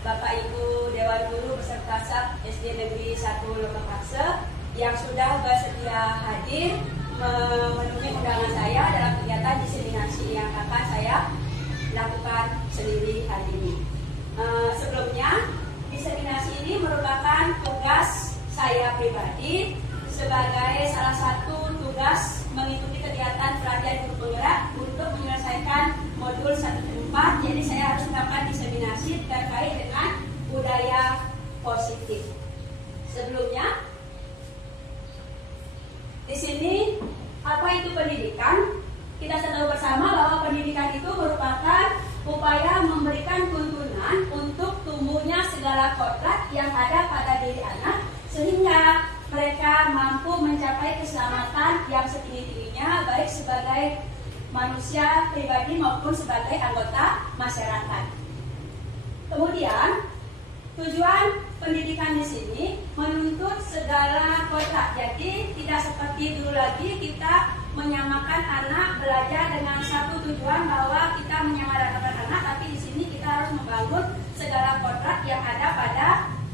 Bapak Ibu Dewan Guru beserta staf SD Negeri 1 Lokapakse yang sudah bersedia hadir memenuhi undangan saya dalam kegiatan diseminasi yang akan saya lakukan sendiri hari ini. Sebelumnya, diseminasi ini merupakan tugas saya pribadi sebagai salah satu tugas mengikuti kegiatan pelatihan guru penggerak untuk menyelesaikan modul 1-4. Jadi saya harus melakukan diseminasi terkait dengan budaya positif. Sebelumnya, di sini apa itu pendidikan? Kita tahu bersama bahwa pendidikan itu merupakan upaya memberikan tuntunan untuk tumbuhnya segala kodrat yang ada pada diri anak sehingga mereka mampu mencapai keselamatan yang setinggi-tingginya baik sebagai manusia pribadi maupun sebagai anggota masyarakat. Kemudian tujuan pendidikan di sini menuntut segala kodrat. Jadi tidak seperti dulu lagi kita menyamakan anak belajar dengan satu tujuan bahwa kita menyamaratakan anak, tapi di sini kita harus membangun segala kodrat yang ada pada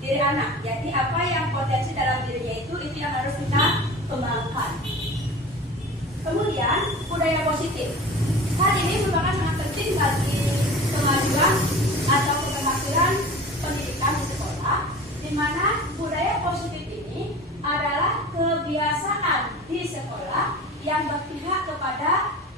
diri anak. Jadi apa yang potensi dalam dirinya itu yang harus kita kembangkan. Kemudian budaya positif. Hal ini merupakan sangat penting bagi kemajuan atau keberhasilan pendidikan di sekolah, di mana budaya positif ini adalah kebiasaan di sekolah yang berpihak kepada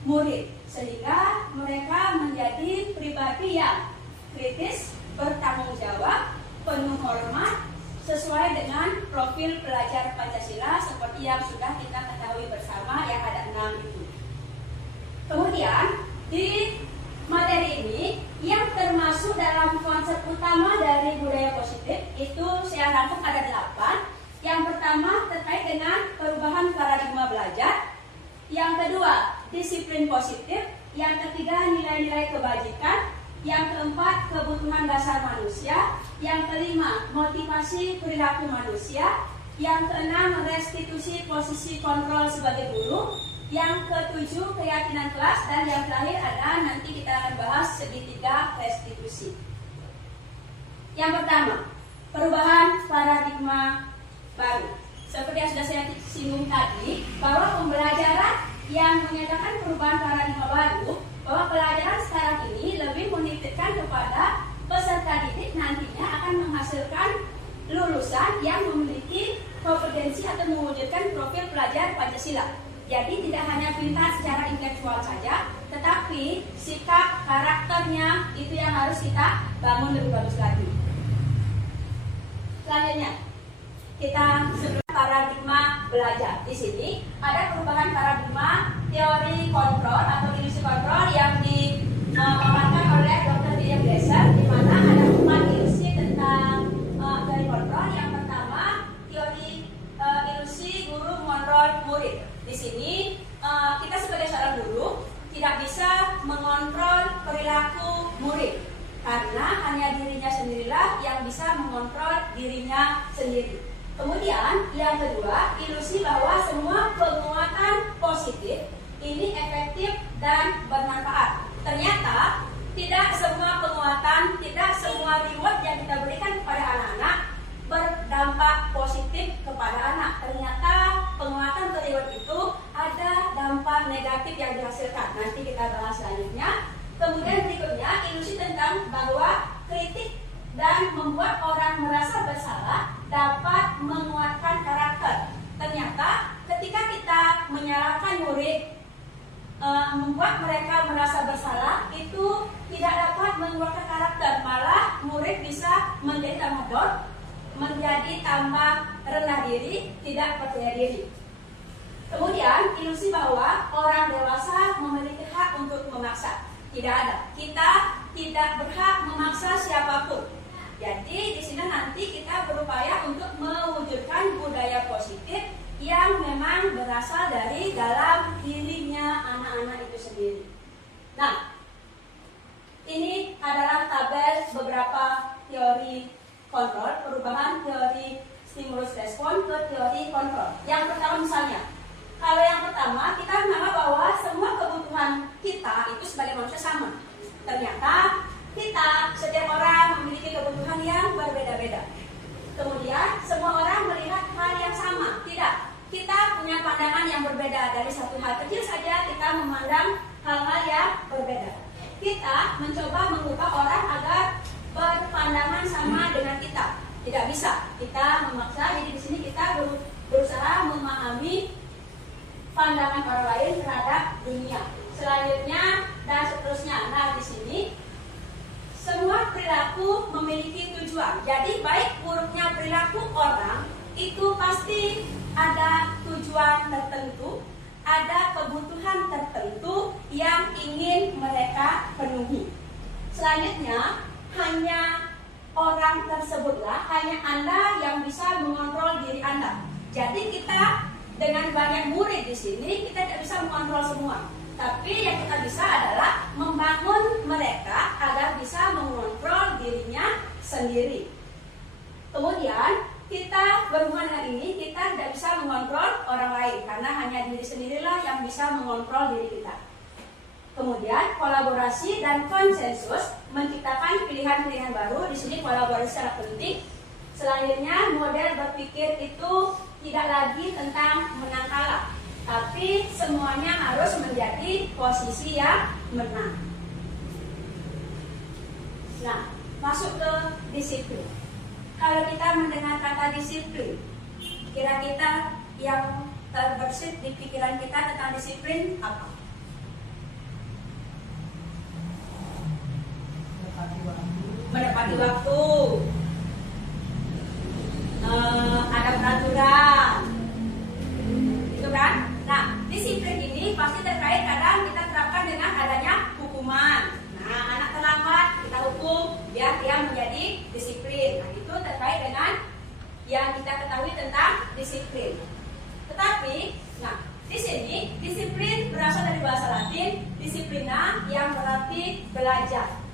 murid sehingga mereka menjadi pribadi yang kritis, bertanggung jawab, penuh hormat sesuai dengan profil pelajar Pancasila seperti yang sudah kita ketahui bersama yang ada 6 itu. Kemudian di materi ini yang termasuk dalam konsep utama dari budaya positif itu saya rangkum ada 8. Yang pertama terkait dengan perubahan paradigma belajar. Yang kedua, disiplin positif. Yang ketiga, nilai-nilai kebajikan. Yang keempat, kebutuhan dasar manusia. Yang kelima, motivasi perilaku manusia. Yang keenam, restitusi posisi kontrol sebagai guru. Yang ketujuh, keyakinan kelas. Dan yang terakhir ada nanti kita akan bahas segitiga restitusi. Yang pertama, perubahan paradigma baru. Seperti yang sudah saya singgung tadi, bahwa pembelajaran yang menyatakan perubahan paradigma baru, bahwa pelajaran sekarang ini lebih menitikkan kepada peserta didik nantinya akan menghasilkan lulusan yang memiliki kompetensi atau mewujudkan profil pelajar Pancasila. Jadi tidak hanya pintar secara intelektual saja, tetapi sikap karakternya itu yang harus kita bangun lebih bagus lagi. Selanjutnya, kita sebut paradigma belajar. Di sini ada perubahan paradigma teori kontrol atau ilusi kontrol yang dipaparkan oleh Dr. William Glasser, di mana ada 4 ilusi tentang teori kontrol. Yang pertama, teori ilusi guru mengontrol murid. Di sini kita sebagai seorang guru tidak bisa mengontrol perilaku murid karena hanya dirinya sendirilah yang bisa mengontrol dirinya sendiri. Kemudian yang kedua, ilusi bahwa semua penguatan positif ini efektif dan bermanfaat. Ternyata tidak semua penguatan, tidak semua reward yang kita berikan kepada anak-anak berdampak positif kepada anak. Ternyata penguatan atau reward itu ada dampak negatif yang dihasilkan. Nanti kita bahas selanjutnya. Kemudian berikutnya, ilusi tentang bahwa kritik dan membuat orang merasa bersalah dapat menguatkan karakter. Ternyata ketika kita menyalahkan murid, membuat mereka merasa bersalah, itu tidak dapat menguatkan karakter. Malah murid bisa menjadi tambah down, menjadi tambah rendah diri, tidak percaya diri. Kemudian ilusi bahwa orang dewasa memiliki hak untuk memaksa. Tidak ada. Kita tidak berhak memaksa siapapun. Jadi di sini nanti kita berupaya untuk mewujudkan budaya positif yang memang berasal dari dalam dirinya anak-anak itu sendiri. Nah, ini adalah tabel beberapa teori kontrol, perubahan teori stimulus respon ke teori kontrol. Yang pertama misalnya, kalau yang pertama kita menganggap bahwa semua kebutuhan kita itu sebagai manusia sama. Ternyata kita, setiap orang memiliki kebutuhan yang berbeda-beda. Kemudian semua orang melihat hal yang sama. Tidak, kita punya pandangan yang berbeda. Dari satu hal kecil saja kita memandang hal-hal yang berbeda. Kita mencoba mengubah orang agar berpandangan sama dengan kita. Tidak bisa. Kita memaksa. Jadi di sini kita berusaha memahami pandangan orang lain terhadap dunia. Selanjutnya dan seterusnya. Nah, di sini semua perilaku memiliki tujuan. Jadi baik buruknya perilaku orang itu pasti ada tujuan tertentu, ada kebutuhan tertentu yang ingin mereka penuhi. Selanjutnya, hanya orang tersebutlah, hanya Anda yang bisa mengontrol diri Anda. Jadi kita dengan banyak murid di sini, kita tidak bisa mengontrol semua. Tapi yang kita bisa adalah membangun mereka agar bisa mengontrol dirinya sendiri. Kemudian kita berhubungan dengan ini, kita tidak bisa mengontrol orang lain karena hanya diri sendirilah yang bisa mengontrol diri kita. Kemudian kolaborasi dan konsensus menciptakan pilihan-pilihan baru. Di sini kolaborasi sangat penting. Selanjutnya model berpikir itu tidak lagi tentang menang kalah, tapi semuanya harus menjadi posisi yang menang. Nah, masuk ke disiplin. Kalau kita mendengar kata disiplin, kira-kira yang terbersit di pikiran kita tentang disiplin apa? Menepati waktu, ada peraturan, itu kan? Nah, disiplin ini pasti terkait kadang kita terapkan dengan adanya hukuman. Nah, anak terlambat kita hukum biar dia menjadi disiplin. Nah, itu terkait dengan yang kita ketahui tentang disiplin. Tetapi, nah, di sini disiplin berasal dari bahasa Latin disiplina yang berarti belajar.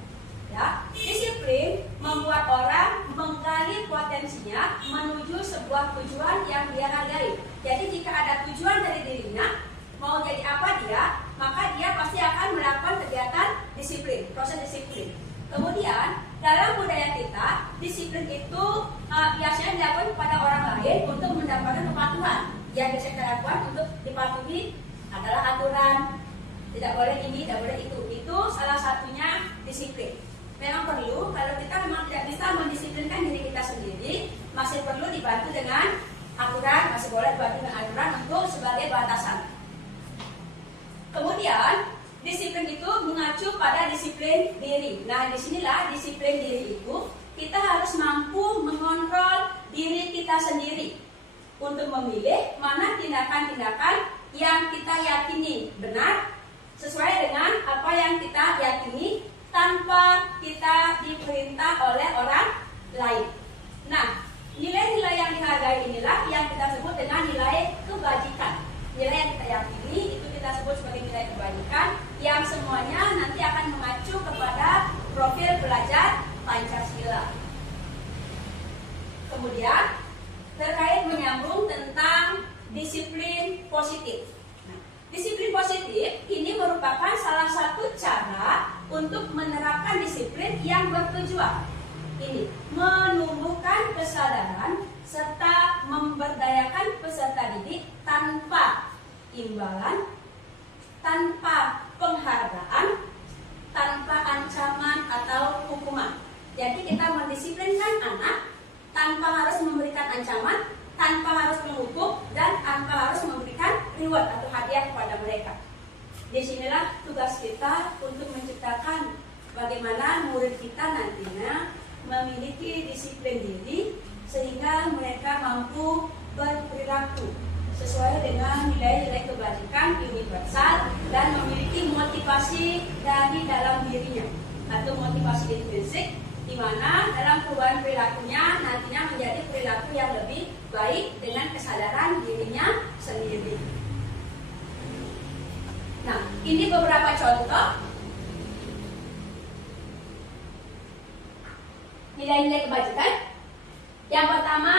Ya, disiplin membuat orang menggali potensinya menuju sebuah tujuan yang dia hargai. Jadi jika ada tujuan dari dirinya, mau jadi apa dia, maka dia pasti akan melakukan kegiatan disiplin, proses disiplin. Kemudian dalam budaya kita, disiplin itu biasanya dilakukan kepada orang lain untuk mendapatkan kepatuhan. Yang bisa kita lakukan untuk dipatuhi adalah aturan. Tidak boleh ini, tidak boleh itu. Itu salah satunya disiplin. Memang perlu, kalau kita memang tidak bisa mendisiplinkan diri kita sendiri, masih perlu dibantu dengan aturan, masih boleh dibantu dengan aturan untuk sebagai batasan. Kemudian, disiplin itu mengacu pada disiplin diri. Nah, disinilah disiplin diri itu, kita harus mampu mengontrol diri kita sendiri untuk memilih mana tindakan-tindakan yang kita yakini benar, sesuai dengan apa yang kita yakini, tanpa kita diperintah oleh orang lain. Nah, nilai-nilai yang dihargai inilah yang kita sebut dengan nilai kebajikan. Nilai yang kita yakini itu kita sebut sebagai nilai kebajikan, yang semuanya nanti akan mengacu kepada profil pelajar Pancasila. Kemudian terkait menyambung tentang disiplin positif. Disiplin positif ini merupakan salah satu cara untuk menerapkan disiplin yang bertujuan. Ini menumbuhkan kesadaran serta memberdayakan peserta didik tanpa imbalan, tanpa penghargaan, tanpa ancaman atau hukuman. Jadi kita mendisiplinkan anak tanpa harus memberikan ancaman, tanpa harus menghukum, dan tanpa harus memberikan reward atau hadiah kepada mereka. Disinilah tugas kita untuk menciptakan bagaimana murid kita nantinya memiliki disiplin diri sehingga mereka mampu berperilaku sesuai dengan nilai-nilai kebajikan universal dan memiliki motivasi dari dalam dirinya atau motivasi intrinsik, di mana dalam perubahan perilakunya nantinya menjadi perilaku yang lebih baik dengan kesadaran dirinya sendiri. Nah, ini beberapa contoh nilai-nilai kebajikan. Yang pertama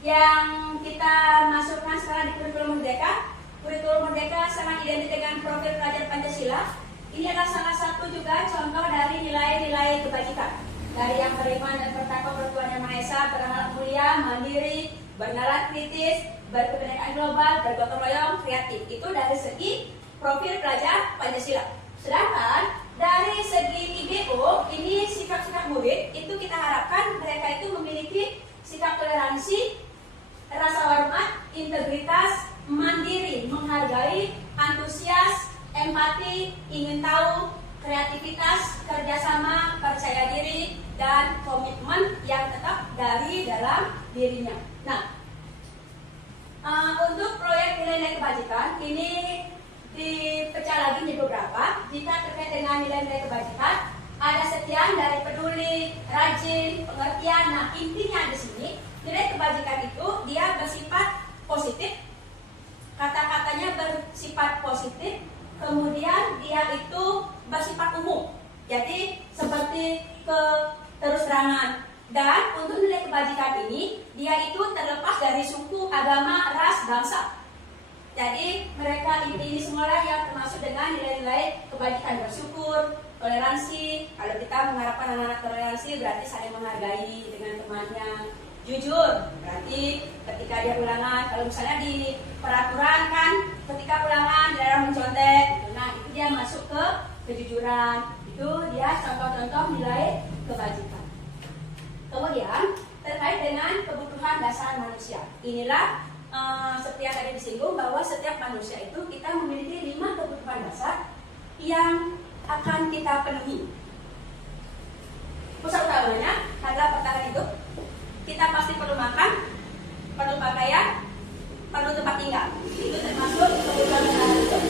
yang kita masukkan sekarang di kurikulum Merdeka. Kurikulum Merdeka sangat identik dengan profil pelajar Pancasila. Ini adalah salah satu juga contoh dari nilai-nilai kebajikan. dari yang beriman dan bertakwa kepada Tuhan Yang Maha Esa, berakhlak mulia, mandiri, bernalar kritis, berkebinekaan global, bergotong royong, kreatif. Itu dari segi profil pelajar Pancasila. Sedangkan dari segi IBO, ini sikap-sikap murid, itu kita harapkan mereka itu memiliki sikap toleransi, rasa hormat, integritas, mandiri, menghargai, antusias, empati, ingin tahu, kreativitas, kerjasama, percaya diri, dan komitmen yang tetap dari dalam dirinya. Nah, untuk proyek nilai-nilai kebajikan ini dipecah lagi menjadi beberapa. Jika terkait dengan nilai-nilai kebajikan, ada sekian dari peduli, rajin, pengertian. Nah, intinya di sini nilai kebajikan itu dia bersifat positif, kata-katanya bersifat positif, kemudian dia itu bersifat umum. Jadi seperti keterus-terangan. Dan untuk nilai kebajikan ini, dia itu terlepas dari suku, agama, ras, bangsa. Jadi mereka ini semualah yang termasuk dengan nilai-nilai kebajikan, bersyukur, toleransi. Kalau kita mengharapkan anak-anak toleransi berarti saling menghargai dengan temannya. Jujur, berarti ketika dia ulangan, kalau misalnya di peraturan kan ketika ulangan dilarang mencontek, nah itu dia masuk ke kejujuran. Itu dia contoh-contoh nilai kebajikan. Kemudian terkait dengan kebutuhan dasar manusia. Inilah seperti yang tadi disinggung bahwa setiap manusia itu kita memiliki 5 kebutuhan dasar yang akan kita penuhi. Pusat utamanya adalah pertahanan hidup. Kita pasti perlu makan, perlu pakaian, perlu tempat tinggal. Itu termasuk kebutuhan dasar hidup.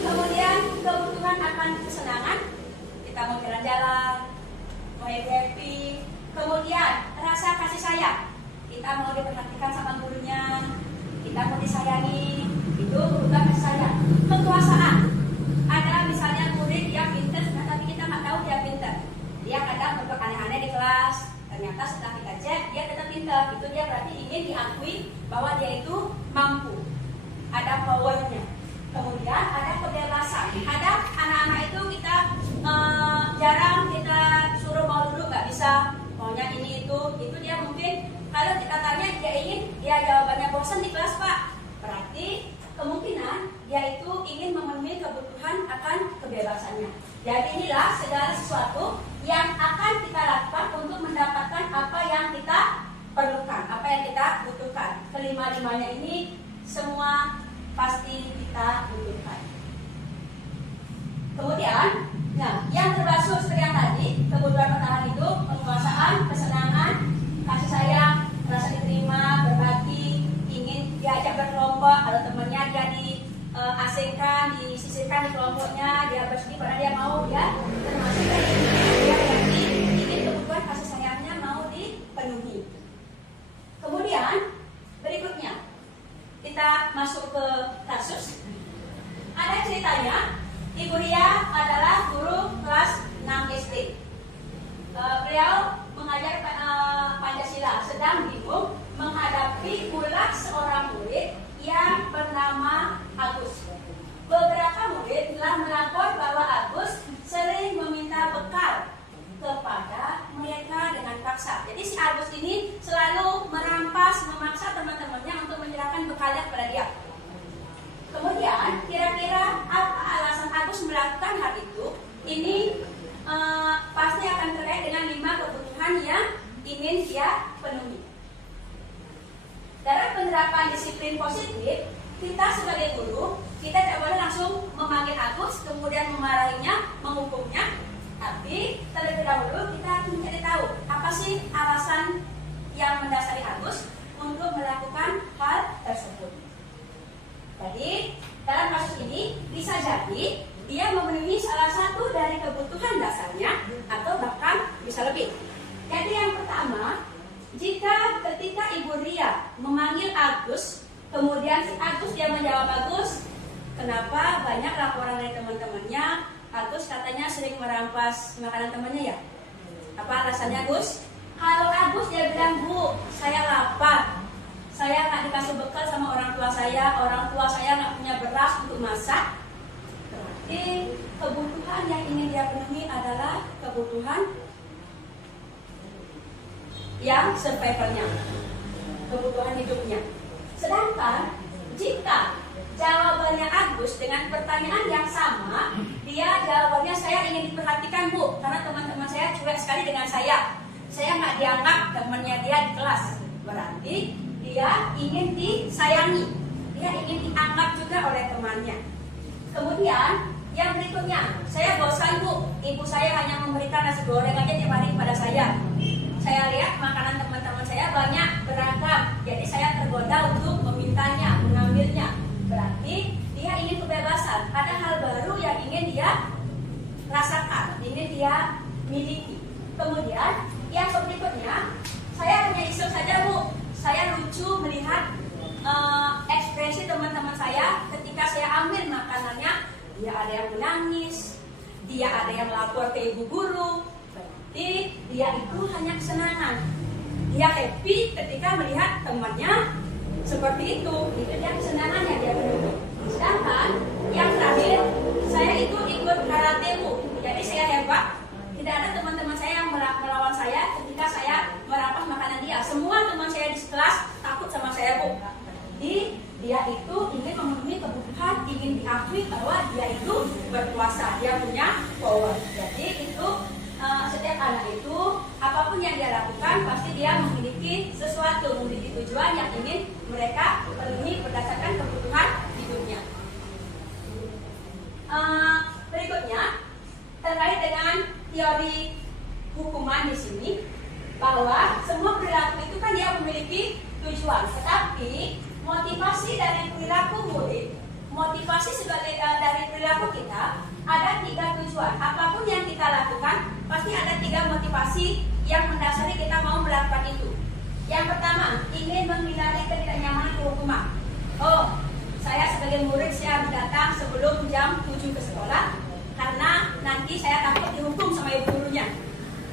Kemudian kebutuhan akan kesenangan. Kita mau jalan-jalan, mau happy. Kemudian rasa kasih sayang, kita mau diperhatikan sama gurunya, kita mau disayangi, itu kebutuhan kasih sayang. Kekuasaan, ada misalnya murid yang pintar, tapi kita nggak tahu dia pintar. Dia kadang bentuk aneh-aneh di kelas, ternyata setelah kita cek dia tetap pintar. Itu dia berarti ingin diakui bahwa dia itu mampu, ada powernya. Kemudian ada kebebasan. Ada anak-anak itu kita jarang kita suruh mau duduk, nggak bisa. Maunya ini itu dia mungkin kalau kita tanya dia jawabannya bosan di kelas Pak, berarti kemungkinan dia itu ingin memenuhi kebutuhan akan kebebasannya. Jadi inilah segala sesuatu yang akan kita lakukan untuk mendapatkan apa yang kita perlukan, apa yang kita butuhkan. Kelima-limanya ini semua pasti kita butuhkan. Kemudian nah, yang terbasuh seperti yang tadi, kebutuhan bertahan hidup, kekuasaan, kesenangan, kasih sayang, rasa diterima, berbagi, ingin diajak berkelompok, kalau temannya dia diasingkan, disisihkan di kelompoknya, dia bersedih karena dia mau, dia termasuk dari dia yang ingin kebutuhan kasih sayangnya mau dipenuhi. Kemudian berikutnya kita masuk ke kasus. Ada ceritanya. Ibu Ria adalah guru kelas 6 SD. Beliau mengajar Pancasila, sedang bingung menghadapi ulah seorang murid yang bernama Agus. Beberapa murid telah melapor bahwa Agus sering meminta bekal kepada mereka dengan paksa. Jadi si Agus ini selalu merampas, memaksa teman-temannya untuk menyerahkan bekalnya kepada dia. Kemudian kira-kira apa alasan Agus melakukan hal itu? Ini pasti akan terkait dengan 5 kebutuhan yang ingin dia penuhi. Dalam penerapan disiplin positif, kita sebagai guru, kita tidak boleh langsung memanggil Agus, kemudian memarahinya, menghukumnya. Tapi terlebih dahulu kita harus mencari tahu apa sih alasan yang mendasari Agus untuk melakukan hal tersebut. Jadi dalam kasus ini bisa jadi dia memenuhi salah satu dari kebutuhan dasarnya atau bahkan bisa lebih. Jadi yang pertama, jika ketika Ibu Ria memanggil Agus, kemudian si Agus dia menjawab Agus, kenapa banyak laporan dari teman-temannya Agus katanya sering merampas makanan temannya ya? Apa alasannya Agus? Kalau Agus dia bilang, Bu, saya lapar. Saya nggak dikasih bekal sama orang tua saya nggak punya beras untuk masak. Berarti kebutuhan yang ingin dia penuhi adalah kebutuhan yang survivalnya, kebutuhan hidupnya. Sedangkan jika jawabannya Agus dengan pertanyaan yang sama, dia jawabannya saya ingin diperhatikan Bu, karena teman-teman saya cuek sekali dengan saya nggak dianggap temannya dia di kelas. Berarti dia ingin disayangi, dia ingin dianggap juga oleh temannya. Kemudian yang berikutnya, saya bosan Bu, ibu saya hanya memberikan nasi goreng aja tiap hari kepada saya. Saya lihat makanan teman-teman saya banyak beragam, jadi saya tergoda untuk memintanya, mengambilnya. Berarti dia ingin kebebasan, ada hal baru yang ingin dia rasakan, ingin dia miliki. Kemudian yang berikutnya, saya hanya iseng saja Bu, saya lucu melihat ekspresi teman-teman saya ketika saya ambil makanannya. Dia ada yang menangis, dia ada yang lapor ke ibu guru. Berarti dia itu hanya kesenangan, dia happy ketika melihat temannya seperti itu dia kesenangannya dia menemukan. Sedangkan yang terakhir, saya itu ikut karate Bu, jadi saya hebat. Tidak ada teman-teman saya yang melawan saya ketika saya merapas makanan dia. Semua teman saya di kelas takut sama saya Bu. Jadi dia itu ingin memenuhi kebutuhan, ingin diakui bahwa dia itu berkuasa, dia punya power. Jadi itu setiap anak itu apapun yang dia lakukan pasti dia memiliki sesuatu, memiliki tujuan yang ingin mereka penuhi berdasarkan kebutuhan hidupnya. Berikutnya terkait dengan teori hukuman di sini, bahwa semua perilaku itu kan dia memiliki tujuan, tetapi motivasi dari perilaku murid, motivasi sebagai dari perilaku kita ada 3 tujuan. Apapun yang kita lakukan pasti ada 3 motivasi yang mendasari kita mau melakukan itu. Yang pertama, ingin menghindari ketidaknyamanan kehukuman. Oh, saya sebagai murid saya harus datang sebelum jam 7 ke sekolah karena nanti saya takut dihukum sama ibu gurunya.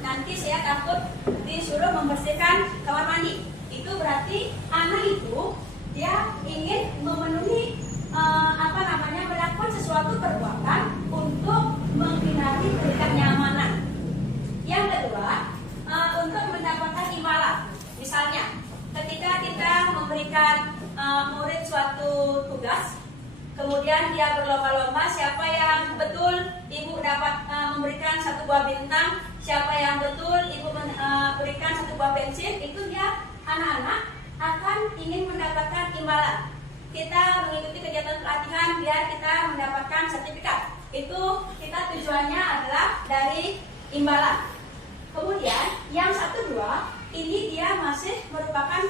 Nanti saya takut disuruh membersihkan kamar mandi. Itu berarti anak itu dia ingin memenuhi melakukan sesuatu perbuatan untuk menghindari ketidaknyamanan. Yang kedua, untuk mendapatkan imbalan. Misalnya, ketika kita memberikan murid suatu tugas, kemudian dia berlomba-lomba siapa yang betul ibu dapat memberikan 1 buah bintang, siapa yang betul ibu berikan 1 buah pensil, itu dia anak-anak akan ingin mendapatkan imbalan. Kita mengikuti kegiatan pelatihan biar kita mendapatkan sertifikat. Itu kita tujuannya adalah dari imbalan. Kemudian yang 1, 2 ini dia masih merupakan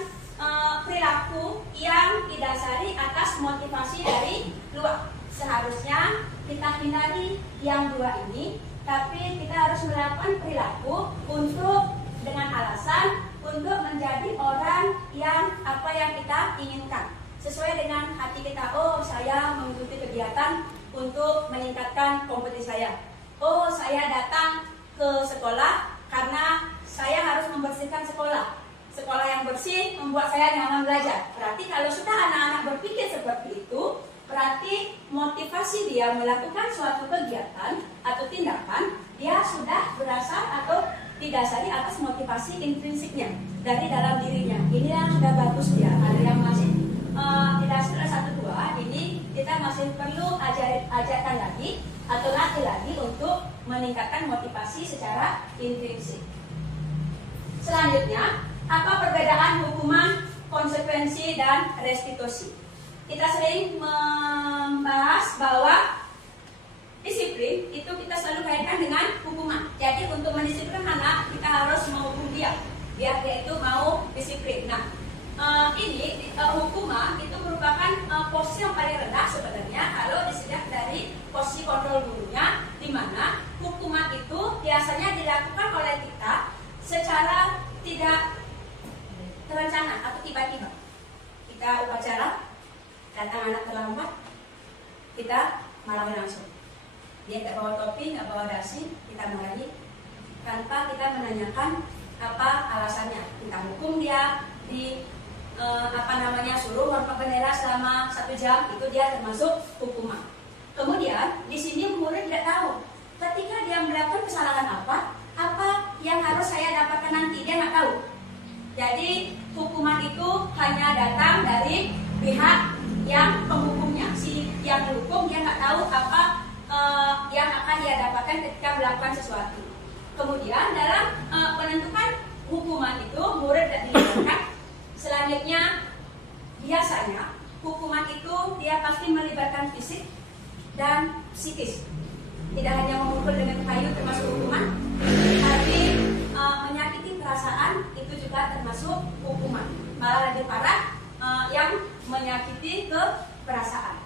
perilaku yang didasari atas motivasi dari luar. Seharusnya kita hindari yang 2 ini, tapi kita harus melakukan perilaku untuk dengan alasan untuk menjadi orang yang apa yang kita inginkan, sesuai dengan hati kita. Oh, saya mengikuti kegiatan untuk meningkatkan kompetisi saya. Oh, saya datang ke sekolah karena saya harus membersihkan sekolah. Sekolah yang bersih membuat saya nyaman belajar. Berarti kalau sudah anak-anak berpikir seperti itu, berarti motivasi dia melakukan suatu kegiatan atau tindakan, dia sudah berasal atau didasari atas motivasi intrinsiknya dari dalam dirinya. Ini yang sudah bagus dia. Ada yang masih didasari 1, 2, ini kita masih perlu ajarkan lagi atau latih lagi untuk meningkatkan motivasi secara intrinsik. Selanjutnya, apa perbedaan hukuman, konsekuensi, dan restitusi? Kita sering membahas bahwa disiplin itu kita selalu kaitkan dengan hukuman. Jadi untuk mendisiplinkan anak, kita harus menghukum dia biar dia itu mau disiplin. Nah, hukuman itu merupakan posisi yang paling rendah sebenarnya kalau dilihat dari posisi kontrol gurunya, di mana hukuman itu biasanya dilakukan oleh kita secara tidak terencana atau tiba-tiba. Kita upacara, datang anak terlambat, kita marahin langsung. Dia nggak bawa topi, nggak bawa dasi, kita marahi tanpa kita menanyakan apa alasannya. Kita hukum dia di suruh warna bendera selama 1 jam, itu dia termasuk hukuman. Kemudian di sini murid tidak tahu ketika dia melakukan kesalahan apa yang harus saya dapatkan nanti, dia nggak tahu. Jadi hukuman itu hanya datang dari pihak yang penghukumnya. Si yang dihukum dia nggak tahu apa yang akan dia dapatkan ketika melakukan sesuatu. Kemudian dalam penentukan hukuman itu murid tidak dilibatkan. Selanjutnya biasanya hukuman itu dia pasti melibatkan fisik dan psikis. Tidak hanya memukul dengan kayu termasuk hukuman, tapi menyakiti perasaan itu juga termasuk hukuman. Malah lebih parah yang menyakiti ke perasaan.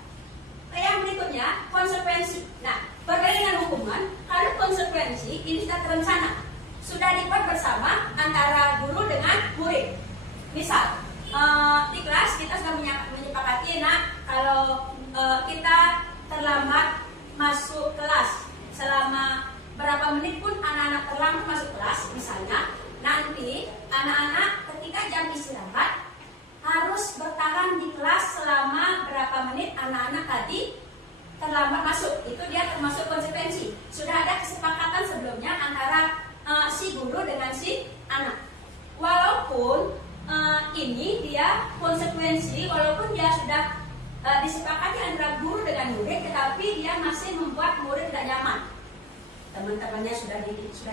Yang berikutnya konsekuensi. Nah, berbeda dengan hukuman, kalau konsekuensi ini sudah terencana, sudah dibuat bersama antara guru dengan murid. Misal di kelas kita sudah menyepakati, nah kalau kita terlambat masuk kelas selama berapa menit pun anak-anak terlambat masuk kelas, misalnya nanti anak-anak ketika jam istirahat harus bertahan di kelas selama berapa menit anak-anak tadi terlambat masuk. Itu dia termasuk konsekuensi. Sudah ada kesepakatan sebelumnya antara si guru dengan si anak. Walaupun ini dia konsekuensi, walaupun dia sudah disepakati antara guru dengan murid, tetapi dia masih membuat murid tidak nyaman. Teman-temannya sudah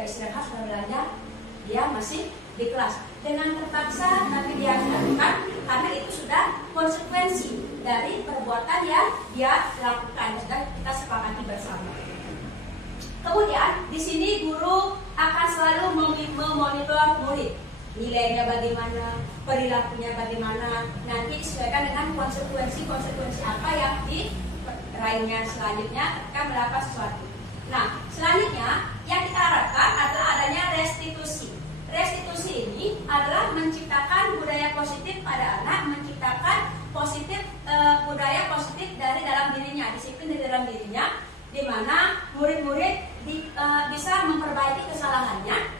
istirahat, sudah belajar, dia masih di kelas. Dengan terpaksa tapi dia lakukan karena itu sudah konsekuensi dari perbuatan yang dia lakukan, sudah kita sepakati bersama. Kemudian di sini guru akan selalu memonitor murid, nilainya bagaimana, perilakunya bagaimana, nanti disesuaikan dengan konsekuensi apa yang diraihnya selanjutnya ketika melakukan sesuatu. Nah, selanjutnya yang kita harapkan adalah adanya restitusi. Restitusi ini adalah menciptakan budaya positif pada anak, menciptakan budaya positif dari dalam dirinya, disiplin dari dalam dirinya, di mana murid-murid bisa memperbaiki kesalahannya,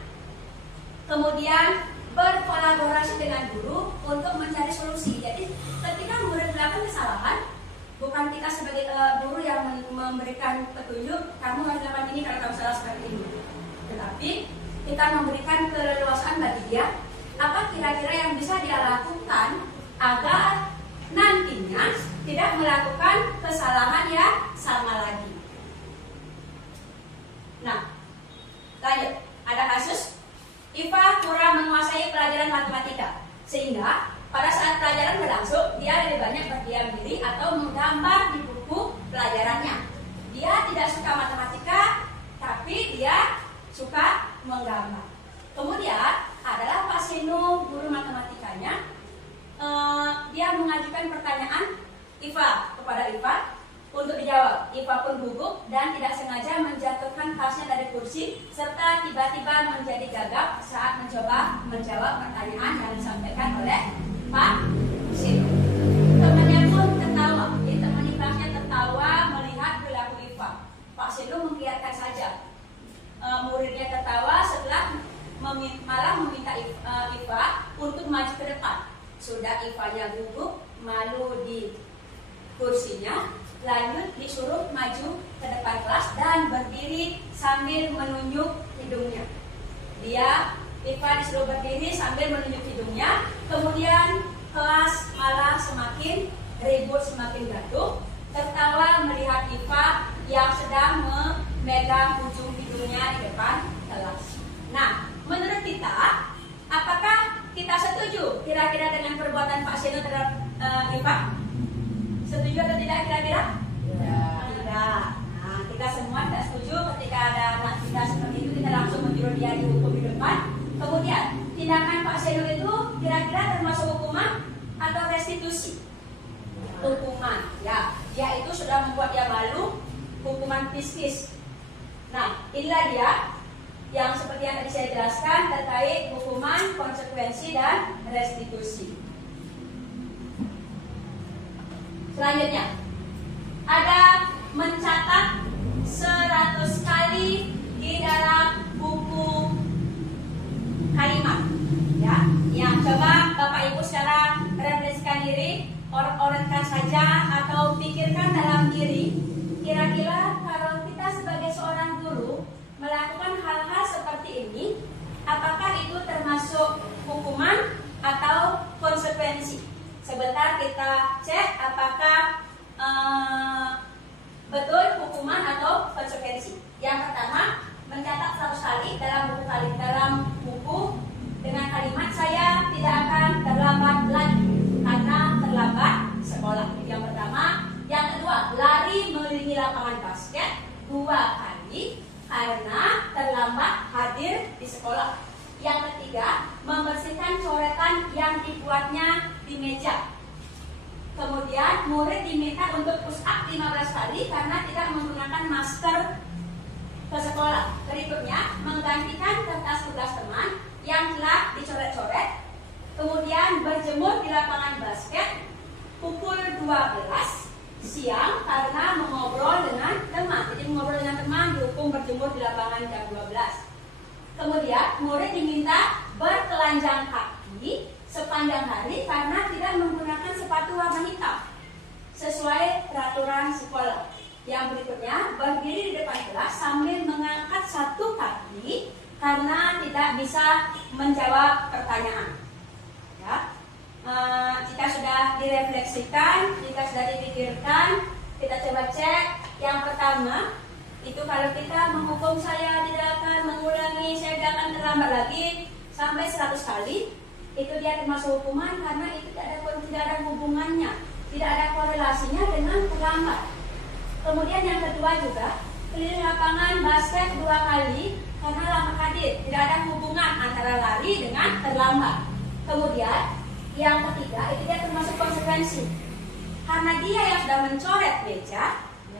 kemudian berkolaborasi dengan guru untuk mencari solusi. Jadi ketika murid melakukan kesalahan, bukan kita sebagai guru yang memberikan petunjuk, kamu harus lakukan ini kalau kamu salah seperti ini, tetapi kita memberikan keleluasaan bagi dia apa kira-kira yang bisa dia lakukan agar nantinya tidak melakukan kesalahan yang sama lagi. Nah, lanjut. Ada kasus Iva kurang menguasai pelajaran matematika, sehingga pada saat pelajaran berlangsung dia lebih banyak berdiam diri atau menggambar di buku pelajarannya. Dia tidak suka matematika, tapi dia suka menggambar. Kemudian adalah Pak Seno, guru matematikanya, dia mengajukan pertanyaan kepada Iva untuk dijawab. Iva pun gugup dan tidak sengaja menjatuhkan tasnya dari kursi serta tiba-tiba menjadi gagap saat mencoba menjawab pertanyaan yang disampaikan oleh Pak Seno. Temannya pun tertawa, teman kelasnya tertawa melihat perilaku Iva. Pak Seno mengiyakan saja. Muridnya tertawa setelah malah meminta Iva untuk maju ke depan. Sudah Ivanya gugup, malu di kursinya, lanjut disuruh maju ke depan kelas dan berdiri sambil menunjuk hidungnya. Iva disuruh berdiri sambil menunjuk hidungnya. Kemudian kelas malah semakin ribut, semakin gaduh. Tertawa melihat Iva yang sedang memegang ujung hidungnya di depan kelas. Nah, menurut kita, apakah kita setuju kira-kira dengan perbuatan Pak Seno terhadap Iva? Setuju atau tidak kira-kira? Tidak. Nah, kita semua tidak setuju ketika ada anak kita seperti itu, kita langsung menyuruh dia dihukum di depan. Kemudian, tindakan Pak Seno itu kira-kira termasuk hukuman atau restitusi? Hukuman, ya. Dia itu sudah membuat dia malu, hukuman psikis. Nah, inilah dia yang seperti yang tadi saya jelaskan terkait hukuman, konsekuensi, dan restitusi. Selanjutnya, ada mencatat 100 kali di dalam buku kalimat. Ya, yang coba Bapak Ibu sekarang refleksikan diri, oret-oretkan saja atau pikirkan dalam diri. Kira-kira kalau kita sebagai seorang guru melakukan hal-hal seperti ini, apakah itu termasuk hukuman konsekuensi. Sebentar kita cek apakah betul hukuman atau konsekuensi. Yang pertama, mencatat 100 kali dalam buku dengan kalimat saya tidak akan terlambat lagi karena terlambat sekolah. Itu yang pertama. Yang kedua, lari mengelilingi lapangan basket 2 kali karena terlambat hadir di sekolah. Yang ketiga, membersihkan coretan yang dibuatnya di meja. Kemudian murid diminta untuk push up 15 kali karena tidak menggunakan masker ke sekolah. Berikutnya, menggantikan kertas tugas teman yang telah dicoret-coret. Kemudian berjemur di lapangan basket pukul 12 siang karena mengobrol dengan teman. Jadi mengobrol dengan teman dihukum berjemur di lapangan jam 12. Kemudian murid diminta bertelanjang kaki sepanjang hari karena tidak menggunakan sepatu warna hitam sesuai peraturan sekolah. Yang berikutnya, berdiri di depan kelas sambil mengangkat 1 kaki karena tidak bisa menjawab pertanyaan. Ya. Jika sudah direfleksikan, jika sudah dipikirkan, kita coba cek. Yang pertama, itu kalau kita menghukum saya tidak akan mengulangi, saya tidak akan terlambat lagi sampai 100 kali, itu dia termasuk hukuman karena itu tidak ada hubungannya, tidak ada korelasinya dengan terlambat. Kemudian yang kedua juga, keliling lapangan basket 2 kali karena lambat hadir, tidak ada hubungan antara lari dengan terlambat. Kemudian yang ketiga, itu dia termasuk konsekuensi karena dia yang sudah mencoret meja,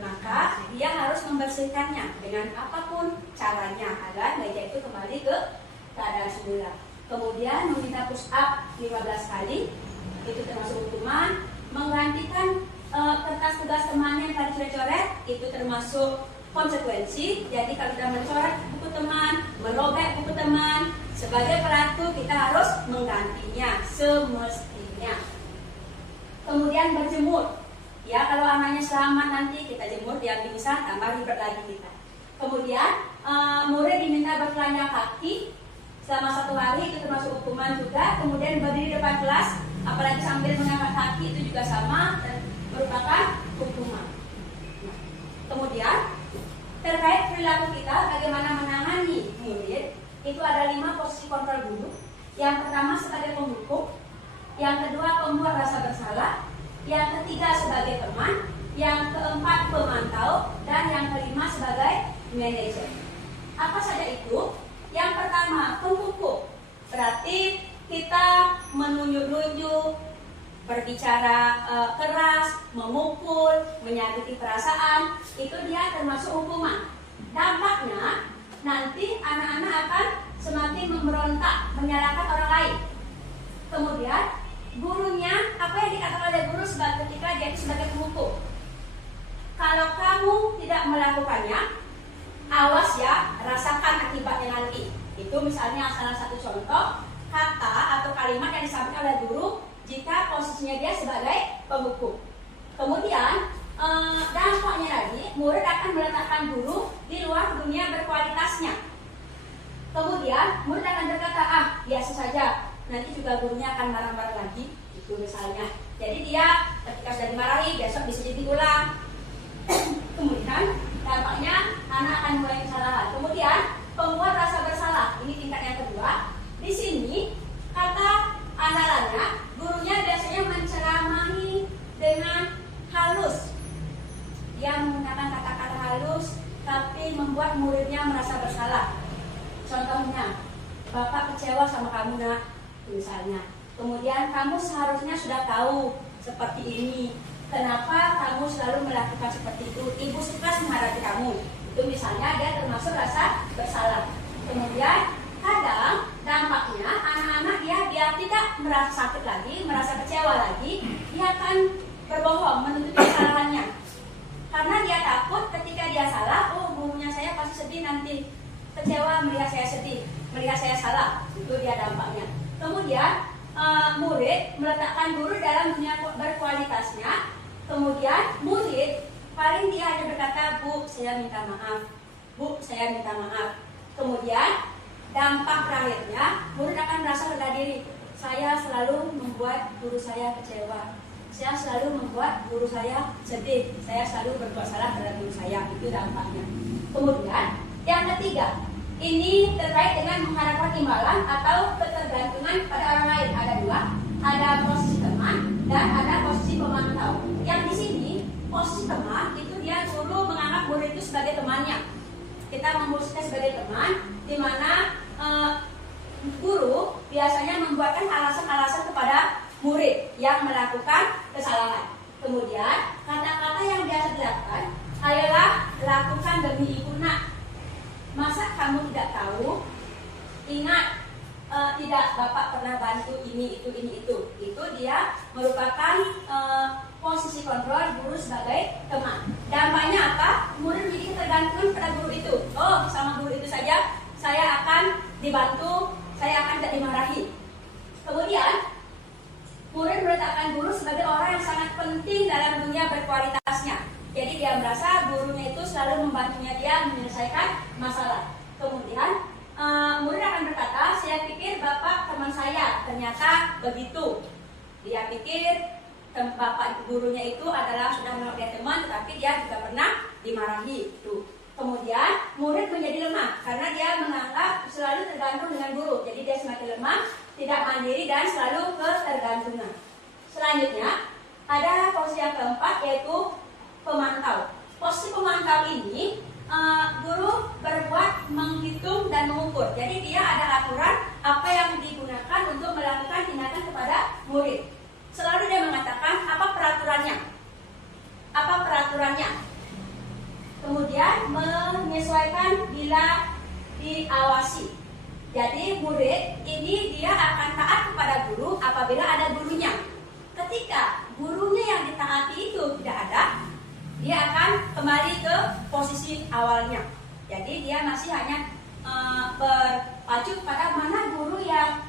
maka dia harus membersihkannya dengan apapun caranya agar meja itu kembali ke keadaan semula. Kemudian meminta push up 15 kali, itu termasuk hukuman. Menggantikan kertas tugas temannya yang tadi sudah coret, itu termasuk konsekuensi. Jadi kalau kita mencoret buku teman, merobek buku teman, sebagai pelaku kita harus menggantinya semestinya. Kemudian berjemur. Ya, kalau anaknya selamat nanti kita jemur, dia bisa tambah ribet lagi kita. Kemudian murid diminta bertelanjang kaki selama 1 hari, itu termasuk hukuman juga. Kemudian berdiri depan kelas, apalagi sambil mengangkat kaki, itu juga sama dan merupakan hukuman. Nah, kemudian terkait perilaku kita, bagaimana menangani murid, itu ada 5 posisi kontrol dulu. Yang pertama sebagai penghukum, yang kedua pembuat rasa bersalah, yang ketiga sebagai teman, yang keempat pemantau, dan yang kelima sebagai manajer. Apa saja itu? Yang pertama, penghukum. Berarti kita menunjuk-nunjuk, berbicara keras, memukul, menyakiti perasaan, itu dia termasuk hukuman. Dampaknya nanti anak-anak akan semakin memberontak, menyalahkan orang lain. Kemudian gurunya, apa yang dikatakan oleh guru ketika dia itu sebagai penghukum. Kalau kamu tidak melakukannya, awas ya, rasakan akibatnya nanti. Itu misalnya salah satu contoh kata atau kalimat yang disampaikan oleh guru jika posisinya dia sebagai penghukum. Kemudian dampaknya lagi, murid akan meletakkan guru di luar dunia berkualitasnya. Kemudian murid akan berkata, biasa saja, nanti juga gurunya akan marah-marah lagi, itu misalnya. Jadi dia ketika sudah dimarahi, besok bisa diulang. Kemudian dampaknya anak akan mulai kesalahan. Kemudian pembuat rasa bersalah, ini tingkat yang kedua. Di sini kata andalannya, gurunya biasanya menceramahi dengan halus. Dia menggunakan kata-kata halus, tapi membuat muridnya merasa bersalah. Contohnya, Bapak kecewa sama kamu nak, misalnya. Kemudian kamu seharusnya sudah tahu seperti ini. Kenapa kamu selalu melakukan seperti itu? Ibu stres menghadapi kamu. Itu misalnya dia termasuk rasa bersalah. Kemudian kadang dampaknya anak-anak dia tidak merasa sakit lagi, merasa kecewa lagi, dia akan berbohong menutupi kesalahannya. Karena dia takut ketika dia salah, gurunya saya pasti sedih nanti, kecewa melihat saya sedih, melihat saya salah. Itu dia dampaknya. Kemudian murid meletakkan guru dalam dunia berkualitasnya. Kemudian murid paling dia hanya berkata, Bu, saya minta maaf. Bu, saya minta maaf. Kemudian dampak terakhirnya murid akan merasa rendah diri. saya selalu membuat guru saya kecewa, saya selalu membuat guru saya sedih, saya selalu berbuat salah terhadap guru saya. Itu dampaknya. Kemudian yang ketiga, ini terkait dengan mengharapkan imbalan atau ketergantungan pada orang lain. Ada dua, ada posisi teman dan ada posisi pemantau. Yang di sini posisi teman itu dia guru menganggap murid itu sebagai temannya. Kita memposisikan sebagai teman, di mana guru biasanya membuatkan alasan-alasan kepada murid yang melakukan kesalahan. Kemudian kata-kata yang biasa dilakukan adalah lakukan demi ibu nak. Masa kamu tidak tahu? Ingat, tidak, bapak pernah bantu ini itu. Itu dia merupakan posisi kontrol guru sebagai teman. Dampaknya apa? Murid menjadi ketergantungan pada guru itu. Oh, sama guru itu saja saya akan dibantu, saya akan tidak dimarahi. Kemudian murid meletakkan guru sebagai orang yang sangat penting dalam dunia berkualitasnya. Jadi dia merasa gurunya itu selalu membantunya dia menyelesaikan masalah. Kemudian murid akan berkata, saya pikir bapak teman saya, ternyata begitu. Dia pikir bapak gurunya itu adalah sudah menganggap dia teman, tetapi dia juga pernah dimarahi. Tuh. Kemudian murid menjadi lemah karena dia menganggap selalu tergantung dengan guru. Jadi dia semakin lemah, tidak mandiri dan selalu ketergantungan. Selanjutnya ada posisi yang keempat, yaitu pemantau. Posisi pemantau ini guru berbuat menghitung dan mengukur. Jadi dia ada aturan apa yang digunakan untuk melakukan tindakan kepada murid. Selalu dia mengatakan apa peraturannya. Kemudian menyesuaikan bila diawasi. Jadi murid ini dia akan taat kepada guru apabila ada gurunya. Ketika gurunya yang ditaati itu tidak ada, dia akan kembali ke posisi awalnya. Jadi dia masih hanya berpacu pada mana guru yang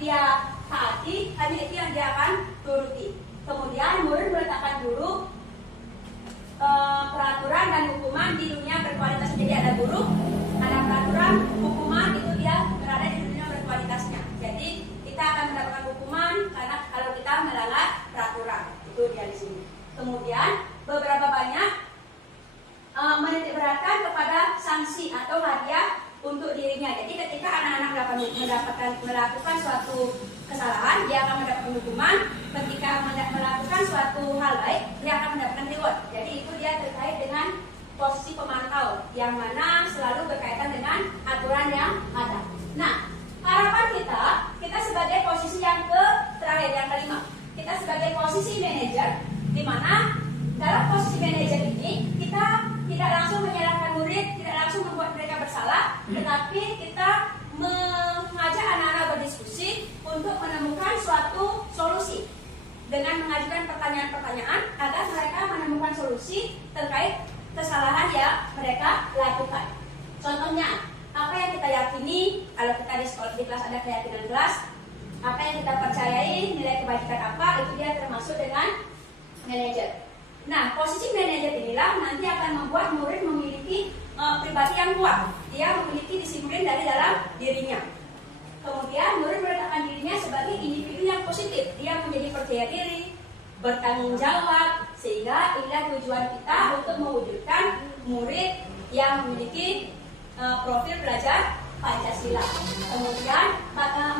dia taati, hanya itu yang dia akan turuti. Kemudian murid meletakkan dulu peraturan dan hukuman di dunia berkualitas. Jadi ada guru, ada peraturan, hukuman itu dia berada di dunia berkualitasnya. Jadi kita akan mendapatkan hukuman karena kalau kita melanggar peraturan. Itu dia di sini. Kemudian beberapa banyak menitik beratkan kepada sanksi atau hadiah untuk dirinya. Jadi ketika anak-anak melakukan suatu kesalahan, dia akan mendapatkan hukuman. Ketika melakukan suatu hal baik, dia akan mendapatkan reward. Jadi itu dia terkait dengan posisi pemantau, yang mana selalu berkaitan dengan aturan yang ada. Nah, harapan kita sebagai posisi yang terakhir, yang kelima, kita sebagai posisi manajer, di mana dalam posisi manajer ini kita tidak langsung menyalahkan murid, tidak langsung membuat mereka bersalah, tetapi kita mengajak anak-anak berdiskusi untuk menemukan suatu solusi dengan mengajukan pertanyaan-pertanyaan agar mereka menemukan solusi terkait kesalahan yang mereka lakukan. Contohnya, apa yang kita yakini, kalau kita di sekolah di kelas ada keyakinan kelas, apa yang kita percayai, nilai kebajikan apa, itu dia termasuk dengan manajer. Nah, posisi manajer inilah nanti akan membuat murid memiliki pribadi yang kuat. Dia memiliki disiplin dari dalam dirinya. Kemudian murid meletakkan dirinya sebagai individu yang positif. Dia menjadi percaya diri, bertanggung jawab, sehingga inilah tujuan kita untuk mewujudkan murid yang memiliki profil belajar Pancasila. Kemudian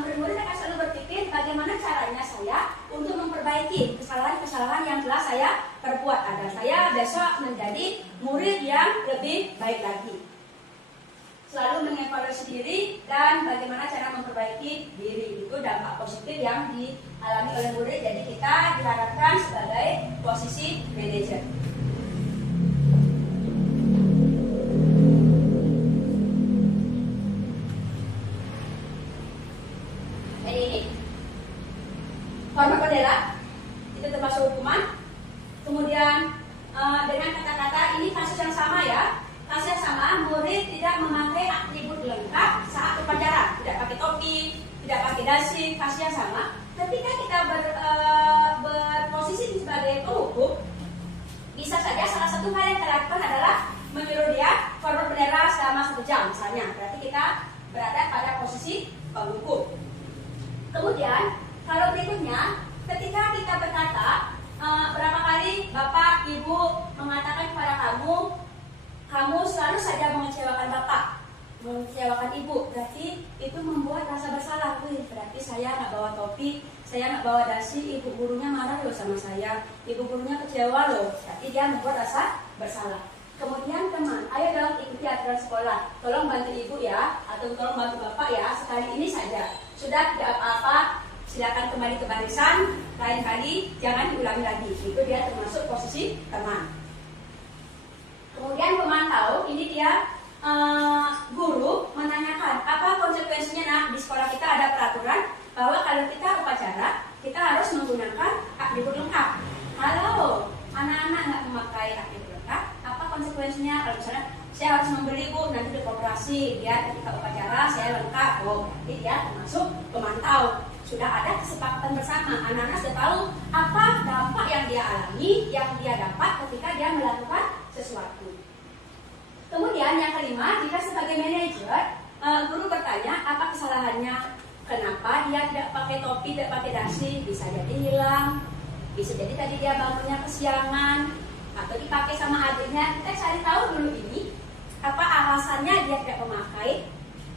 murid-murid akan selalu berpikir bagaimana caranya saya untuk memperbaiki kesalahan-kesalahan yang telah saya perbuat agar saya besok menjadi murid yang lebih baik lagi. Selalu mengevaluasi diri dan bagaimana cara memperbaiki diri. Itu dampak positif yang dialami oleh murid. Jadi kita diharapkan sebagai posisi manajer. Hormat bendera itu termasuk hukuman. Kemudian dengan kata-kata ini kasus yang sama ya, kasus yang sama, murid tidak memakai atribut lengkap saat upacara, tidak pakai topi, tidak pakai dasi, kasus yang sama. Ketika kita berposisi sebagai penghukum, bisa saja salah satu hal yang kita lakukan adalah menyuruh dia hormat bendera selama 1 jam misalnya. Berarti kita berada pada posisi penghukum. Kemudian, kalau berikutnya, ketika kita berkata, berapa kali Bapak, Ibu mengatakan kepada kamu, kamu selalu saja mengecewakan Bapak, mengecewakan Ibu, berarti itu membuat rasa bersalah. Wih, berarti saya nggak bawa topi, saya nggak bawa dasi, ibu gurunya marah loh sama saya, ibu gurunya kecewa loh, berarti dia membuat rasa bersalah. Kemudian teman, ayo dong ikuti aturan sekolah, tolong bantu ibu ya, atau tolong bantu bapak ya, sekali ini saja. Sudah, tidak apa-apa, silakan kembali ke barisan, lain kali jangan diulangi lagi. Itu dia termasuk posisi teman. Kemudian pemantau, ini dia guru menanyakan apa konsekuensinya. Nah, di sekolah kita ada peraturan bahwa kalau kita upacara, kita harus menggunakan atribut lengkap. Kalau anak-anak nggak memakai atribut lengkap, apa konsekuensinya? Kalau misalnya saya harus membeli, Bu, nanti di koperasi, dia ketika upacara saya lengkap, oh berarti dia termasuk pemantau. Sudah ada kesepakatan bersama, anak-anak sudah tahu apa dampak yang dia alami, yang dia dapat ketika dia melakukan sesuatu. Kemudian yang kelima, jika sebagai manajer, guru bertanya apa kesalahannya, kenapa dia tidak pakai topi, tidak pakai dasi, bisa jadi hilang, bisa jadi tadi dia bangunnya kesiangan, atau dipakai sama adiknya. Kita cari tahu dulu ini, apa alasannya dia tidak memakai.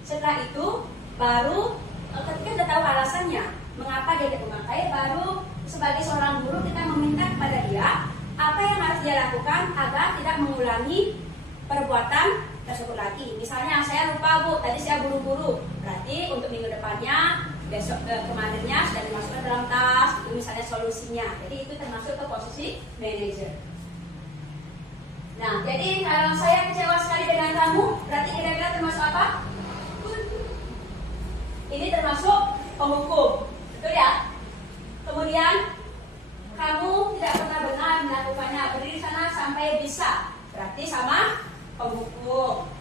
Setelah itu, baru ketika sudah tahu alasannya, mengapa dia tidak memakai, baru sebagai seorang guru kita meminta kepada dia, apa yang harus dia lakukan agar tidak mengulangi perbuatan tersebut lagi. Misalnya saya lupa, Bu, tadi saya buru-buru, berarti untuk minggu depannya, besok kemarinnya sudah dimasukkan dalam tas, itu misalnya solusinya. Jadi itu termasuk ke posisi manajer. Nah, jadi kalau saya kecewa sekali dengan kamu, berarti kira-kira termasuk apa? Ini termasuk penghukum, betul ya? Kemudian kamu tidak benar-benar melakukannya, berdiri sana sampai bisa, berarti sama penghukum.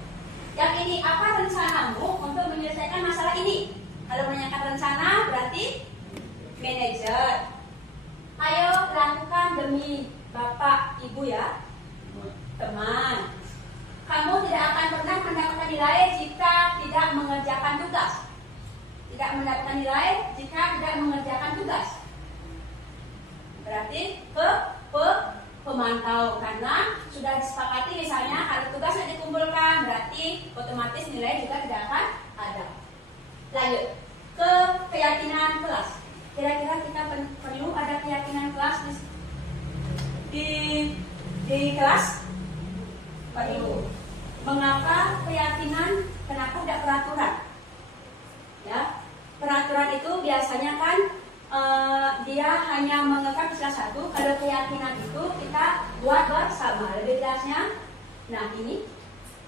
Yang ini, apa rencanamu untuk menyelesaikan masalah ini? Kalau menanyakan rencana berarti manajer. Ayo lakukan demi bapak ibu ya, teman. Kamu tidak akan pernah mendapatkan nilai jika tidak mengerjakan tugas. Tidak mendapatkan nilai jika tidak mengerjakan tugas. Berarti ke pemantau, karena sudah disepakati misalnya kalau tugasnya dikumpulkan berarti otomatis nilai juga tidak akan ada. Lanjut ke keyakinan kelas. Kira-kira kita perlu ada keyakinan kelas di kelas? Perlu. Mengapa keyakinan? Kenapa tidak peraturan? Ya, peraturan itu biasanya kan dia hanya mengekang salah satu. Kalau keyakinan itu kita buat bersama. Lebih jelasnya, nah ini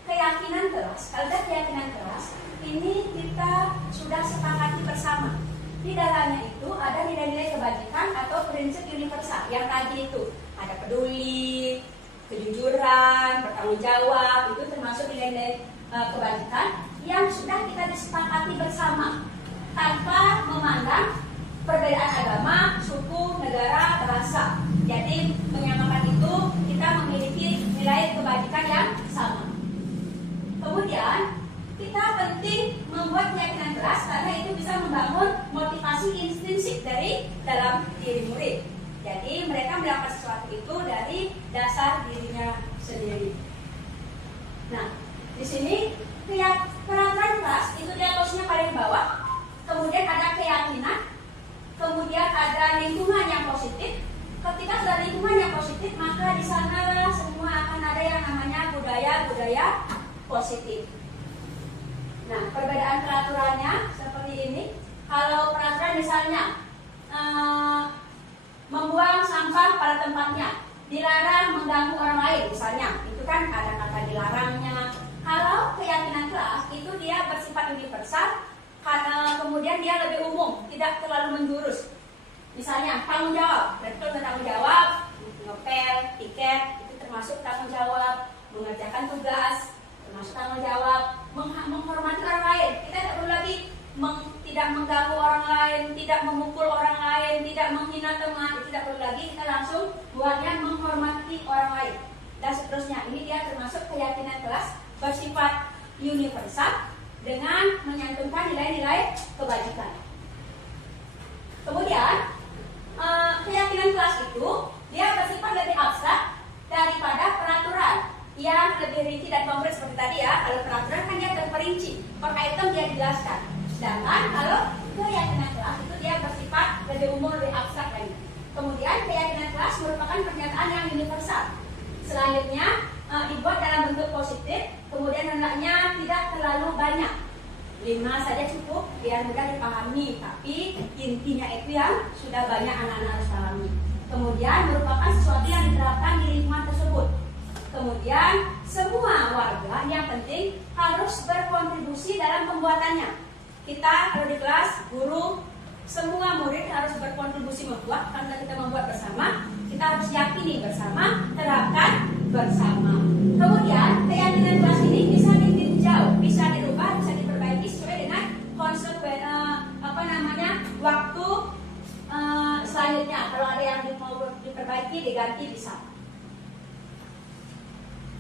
keyakinan keras. Kalau ada keyakinan keras, ini kita sudah sepakati bersama. Di dalamnya itu ada nilai-nilai kebajikan atau prinsip universal. Yang tadi itu ada peduli, kejujuran, bertanggung jawab. Itu termasuk nilai-nilai kebajikan yang sudah kita disepakati bersama tanpa memandang perbedaan agama, suku, negara, bahasa. Jadi menyamakan itu kita memiliki nilai kebajikan yang sama. Kemudian kita penting membuat keyakinan keras karena itu bisa membangun motivasi intrinsik dari dalam diri murid. Jadi mereka melakukan sesuatu itu dari dasar dirinya sendiri. Nah, di sini peraturan kelas itu dia posisinya paling bawah. Kemudian ada keyakinan. Kemudian ada lingkungan yang positif. Ketika sudah lingkungan yang positif, maka di sana semua akan ada yang namanya budaya positif. Nah, perbedaan peraturannya seperti ini. Kalau peraturan misalnya membuang sampah pada tempatnya, dilarang mengganggu orang lain misalnya, itu kan ada kata dilarangnya. Kalau keyakinan kelas itu dia bersifat universal. Karena kemudian dia lebih umum, tidak terlalu menjurus. Misalnya tanggung jawab, betul tanggung jawab, ngepel, tiket, itu termasuk tanggung jawab, mengerjakan tugas, termasuk tanggung jawab, menghormati orang lain. Kita tidak perlu lagi tidak mengganggu orang lain, tidak memukul orang lain, tidak menghina teman, itu tidak perlu lagi. Kita langsung buatnya menghormati orang lain dan seterusnya. Ini dia termasuk keyakinan kelas bersifat universal dengan menyantumkan nilai-nilai kebajikan. Kemudian keyakinan kelas itu dia bersifat lebih abstrak daripada peraturan yang lebih rinci dan konkret seperti tadi ya. Kalau peraturan kan dia terperinci, per item dia dijelaskan. Sedangkan kalau keyakinan kelas itu dia bersifat lebih umum, lebih abstrak lagi. Kemudian keyakinan kelas merupakan pernyataan yang universal. Selanjutnya dibuat dalam bentuk positif, kemudian hendaknya tidak terlalu banyak. 5 saja cukup biar mudah dipahami, tapi intinya itu yang sudah banyak anak-anak harus pahami. Kemudian merupakan sesuatu yang diterapkan di lingkungan tersebut. Kemudian semua warga yang penting harus berkontribusi dalam pembuatannya. Kita kalau di kelas, guru, semua murid harus berkontribusi membuat. Karena kita membuat bersama, kita harus yakini bersama, terapkan bersama. Kemudian keyakinan kelas ini bisa ditinjau, bisa dirubah, bisa diperbaiki sesuai dengan waktu selanjutnya. Kalau ada yang mau diperbaiki, diganti bisa.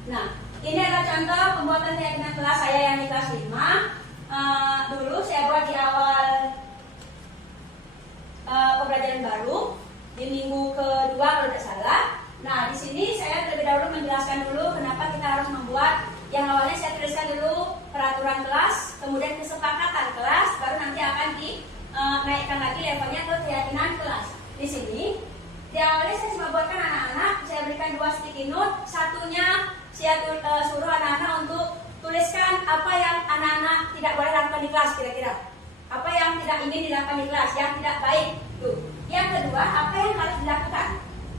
Nah, ini adalah contoh pembuatan keyakinan kelas saya yang di kelas 5. Dulu saya buat di awal pembelajaran baru di minggu kedua kalau tidak salah. Nah, di sini saya terlebih dahulu menjelaskan dulu kenapa kita harus membuat. Yang awalnya saya tuliskan dulu peraturan kelas, kemudian kesepakatan kelas, baru nanti akan dinaikkan lagi levelnya ke keyakinan kelas. Di sini, di awalnya saya cuma buatkan anak-anak, saya berikan 2 sticky note, satunya saya suruh anak-anak untuk tuliskan apa yang anak-anak tidak boleh lakukan di kelas kira-kira. Apa yang tidak ingin dilakukan di kelas, yang tidak baik. Tuh. Yang kedua, apa yang harus dilakukan.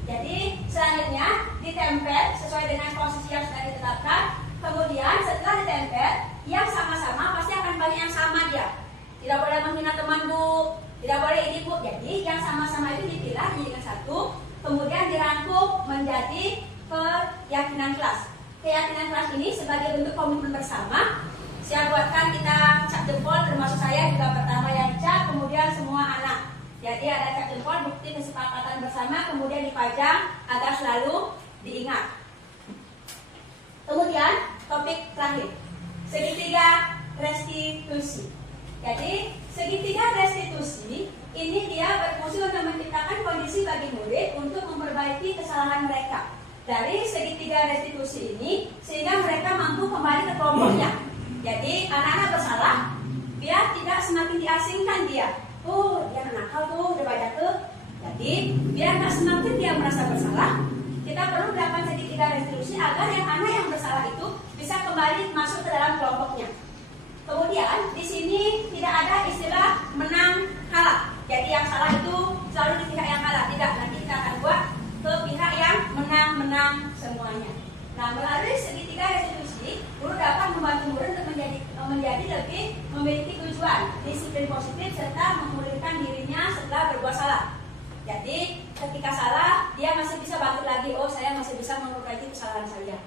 Jadi selanjutnya ditempel sesuai dengan posisi yang sudah ditetapkan. Kemudian setelah ditempel, yang sama-sama pasti akan banyak yang sama dia. Tidak boleh menghina teman bu, tidak boleh ini bu. Jadi yang sama-sama itu dipilah dijadikan satu, kemudian dirangkum menjadi keyakinan kelas. Keyakinan kelas ini sebagai bentuk komitmen bersama. Saya buatkan kita cap jempol, termasuk saya juga pertama yang cap, kemudian semua anak. Jadi ada cap jempol, bukti kesepakatan bersama, kemudian dipajang agar selalu diingat. Kemudian topik terakhir, segitiga restitusi. Jadi segitiga restitusi ini dia berfungsi untuk menciptakan kondisi bagi murid untuk memperbaiki kesalahan mereka dari segitiga restitusi ini sehingga mereka mampu kembali ke kelompoknya. Jadi anak-anak bersalah, biar tidak semakin diasingkan dia. Oh, dia nakal tuh, dia banyak tuh. Jadi biar nggak semakin dia merasa bersalah, kita perlu melakukan segitiga restitusi agar yang anak yang bersalah itu bisa kembali masuk ke dalam kelompoknya. Kemudian di sini tidak ada istilah menang kalah. Jadi yang salah itu selalu di pihak yang kalah. Tidak, nanti kita akan buat ke pihak yang menang semuanya. Nah, melalui segitiga restitusi, guru dapat membantu murid untuk menjadi lebih memiliki tujuan, disiplin positif serta memulihkan dirinya setelah berbuat salah. Jadi ketika salah, dia masih bisa bangkit lagi. Oh, saya masih bisa memperbaiki kesalahan saya.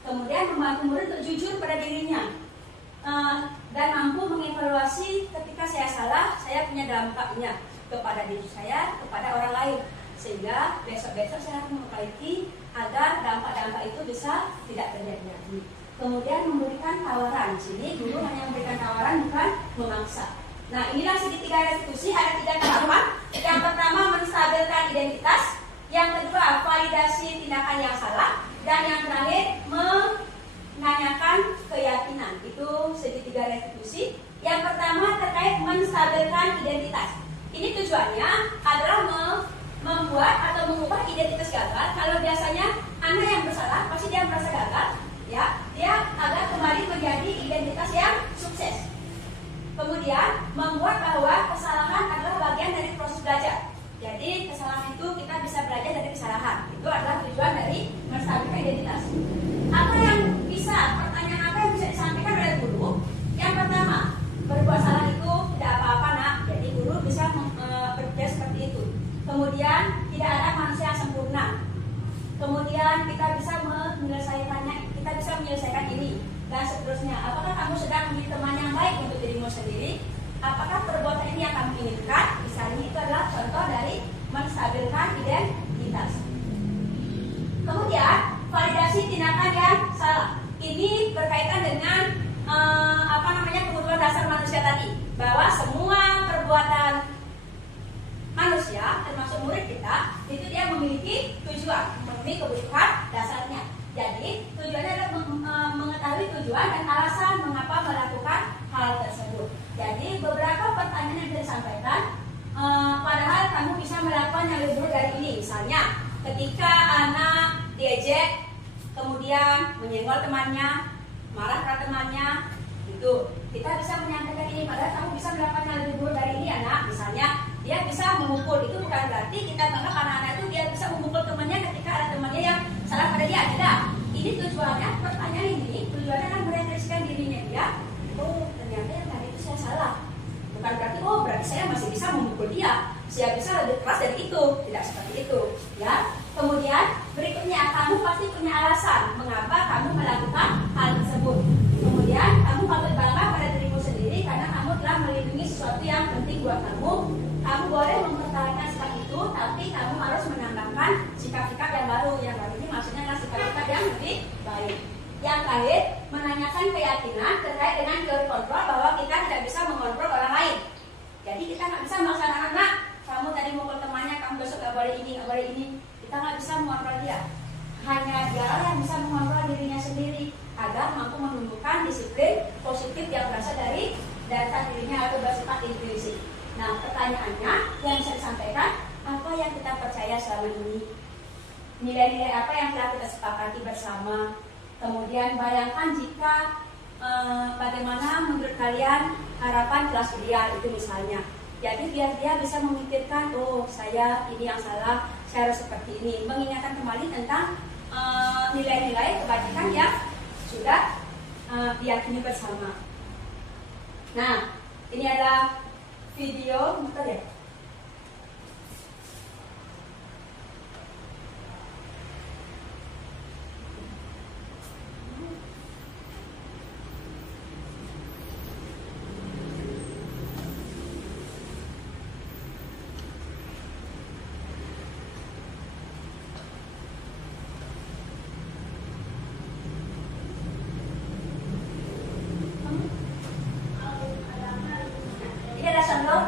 Kemudian membantu murid untuk jujur pada dirinya dan mampu mengevaluasi ketika saya salah, saya punya dampaknya kepada diri saya, kepada orang lain. Sehingga besok-besok saya harus memperbaiki agar dampak-dampak itu bisa tidak terjadi lagi. Kemudian memberikan tawaran. Di sini guru hanya memberikan tawaran, bukan memaksa. Nah, inilah segitiga restitusi, ada 3 tahapan. Yang pertama menstabilkan identitas, yang kedua validasi tindakan yang salah, dan yang terakhir menanyakan keyakinan. Itu segitiga restitusi. Yang pertama terkait menstabilkan identitas. Ini tujuannya adalah membuat atau mengubah identitas gagal. Kalau biasanya anak yang bersalah pasti dia merasa gagal, ya, dia agar kembali menjadi identitas yang sukses. Kemudian membuat bahwa kesalahan adalah bagian dari proses belajar. Jadi kesalahan itu kita bisa belajar dari kesalahan. Itu adalah tujuan dari menstabilkan identitas. Apa yang pertanyaan apa yang bisa disampaikan oleh guru? Yang pertama, berbuat salah itu tidak apa-apa nak. Jadi guru bisa berpikir seperti itu. Kemudian tidak ada manusia yang sempurna. Kemudian kita bisa menyelesaikannya, kita bisa menyelesaikan ini dan seterusnya. Apakah kamu sedang menjadi teman yang baik untuk dirimu sendiri? Apakah perbuatan ini yang kamu inginkan? Misalnya itu adalah contoh dari menstabilkan identitas. Kemudian validasi tindakan yang salah. Ini berkaitan dengan kebutuhan dasar manusia tadi, bahwa semua perbuatan manusia manusia, termasuk murid kita, itu dia memiliki tujuan, memenuhi kebutuhan dasarnya. Jadi tujuannya adalah mengetahui tujuan dan alasan mengapa melakukan hal tersebut. Jadi beberapa pertanyaan yang disampaikan, padahal kamu bisa melakukan yang lebih buruk dari ini. Misalnya, ketika anak diejek, kemudian menyenggol temannya, marah ke temannya, itu kita bisa menyampaikan ini. Padahal kamu bisa melakukan yang lebih buruk dari ini, anak. Misalnya, dia bisa memukul. Itu bukan berarti kita menganggap anak-anak itu dia bisa memukul temannya ketika ada temannya yang salah pada dia. Tidak. Ini tujuannya, pertanyaan ini tujuannya adalah merefleksikan dirinya dia. Oh, ternyata yang tadi itu saya salah. Bukan berarti, oh berarti saya masih bisa memukul dia, saya bisa lebih keras dari itu. Tidak seperti itu, ya. Kemudian berikutnya, kamu pasti punya alasan mengapa kamu melakukan hal tersebut. Kemudian kamu patut bangga pada dirimu sendiri karena kamu telah melindungi sesuatu yang penting buat kamu. Kamu boleh mempertahankan sikap itu, tapi kamu harus menambahkan sikap-sikap yang baru. Yang baru ini maksudnya adalah sikap-sikap yang lebih baik. Yang terakhir, menanyakan keyakinan terkait dengan teori kontrol bahwa kita tidak bisa mengontrol orang lain. Jadi kita nggak bisa memaksa anak-anak, kamu tadi mukul temannya, kamu besok nggak boleh ini, nggak boleh ini. Kita nggak bisa mengontrol dia. Hanya dia yang bisa mengontrol dirinya sendiri agar mampu menumbuhkan disiplin positif yang berasal dari data dirinya atau bersifat intuisi. Nah, pertanyaannya yang bisa disampaikan, apa yang kita percaya selama ini? Nilai-nilai apa yang telah kita sepakati bersama? Kemudian bayangkan jika bagaimana menurut kalian harapan kelas ideal itu misalnya. Jadi biar dia bisa memikirkan, oh saya ini yang salah, saya harus seperti ini. Mengingatkan kembali tentang nilai-nilai kebajikan yang sudah diyakini bersama. Nah, ini adalah video, bentar ya.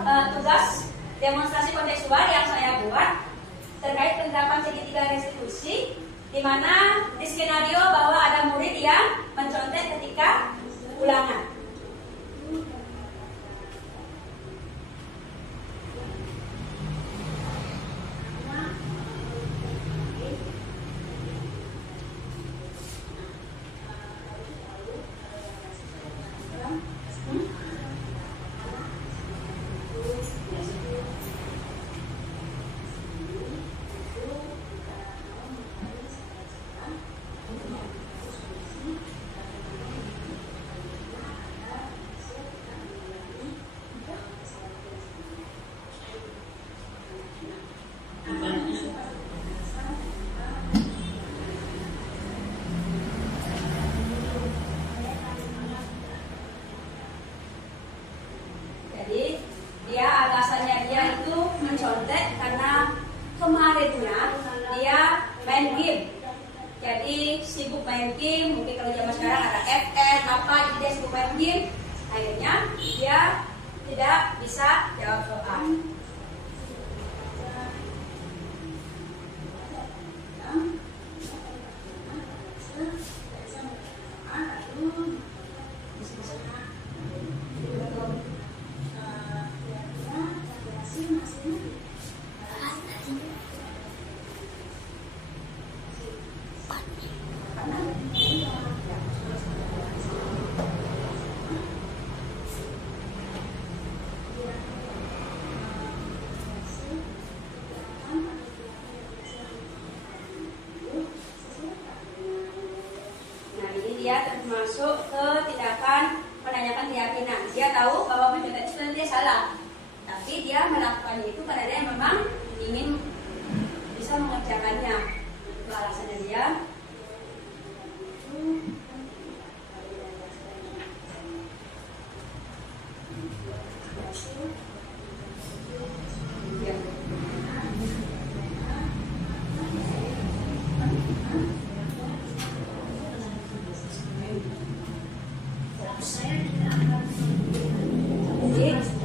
Tugas demonstrasi kontekstual yang saya buat terkait penerapan segitiga restitusi, di mana di skenario bahwa ada murid yang mencontek ketika ulangan. Kemarinnya dia main game, jadi sibuk main game. Mungkin kalau zaman sekarang ada FF apa, jadi dia sibuk main game. Akhirnya dia tidak bisa jawab soal. Dia termasuk ke tindakan menanyakan keyakinan. Dia tahu bahwa mencontek itu sebenarnya dia salah, tapi dia melakukannya itu karena dia memang ingin bisa mengerjakannya. Itu alasannya dia.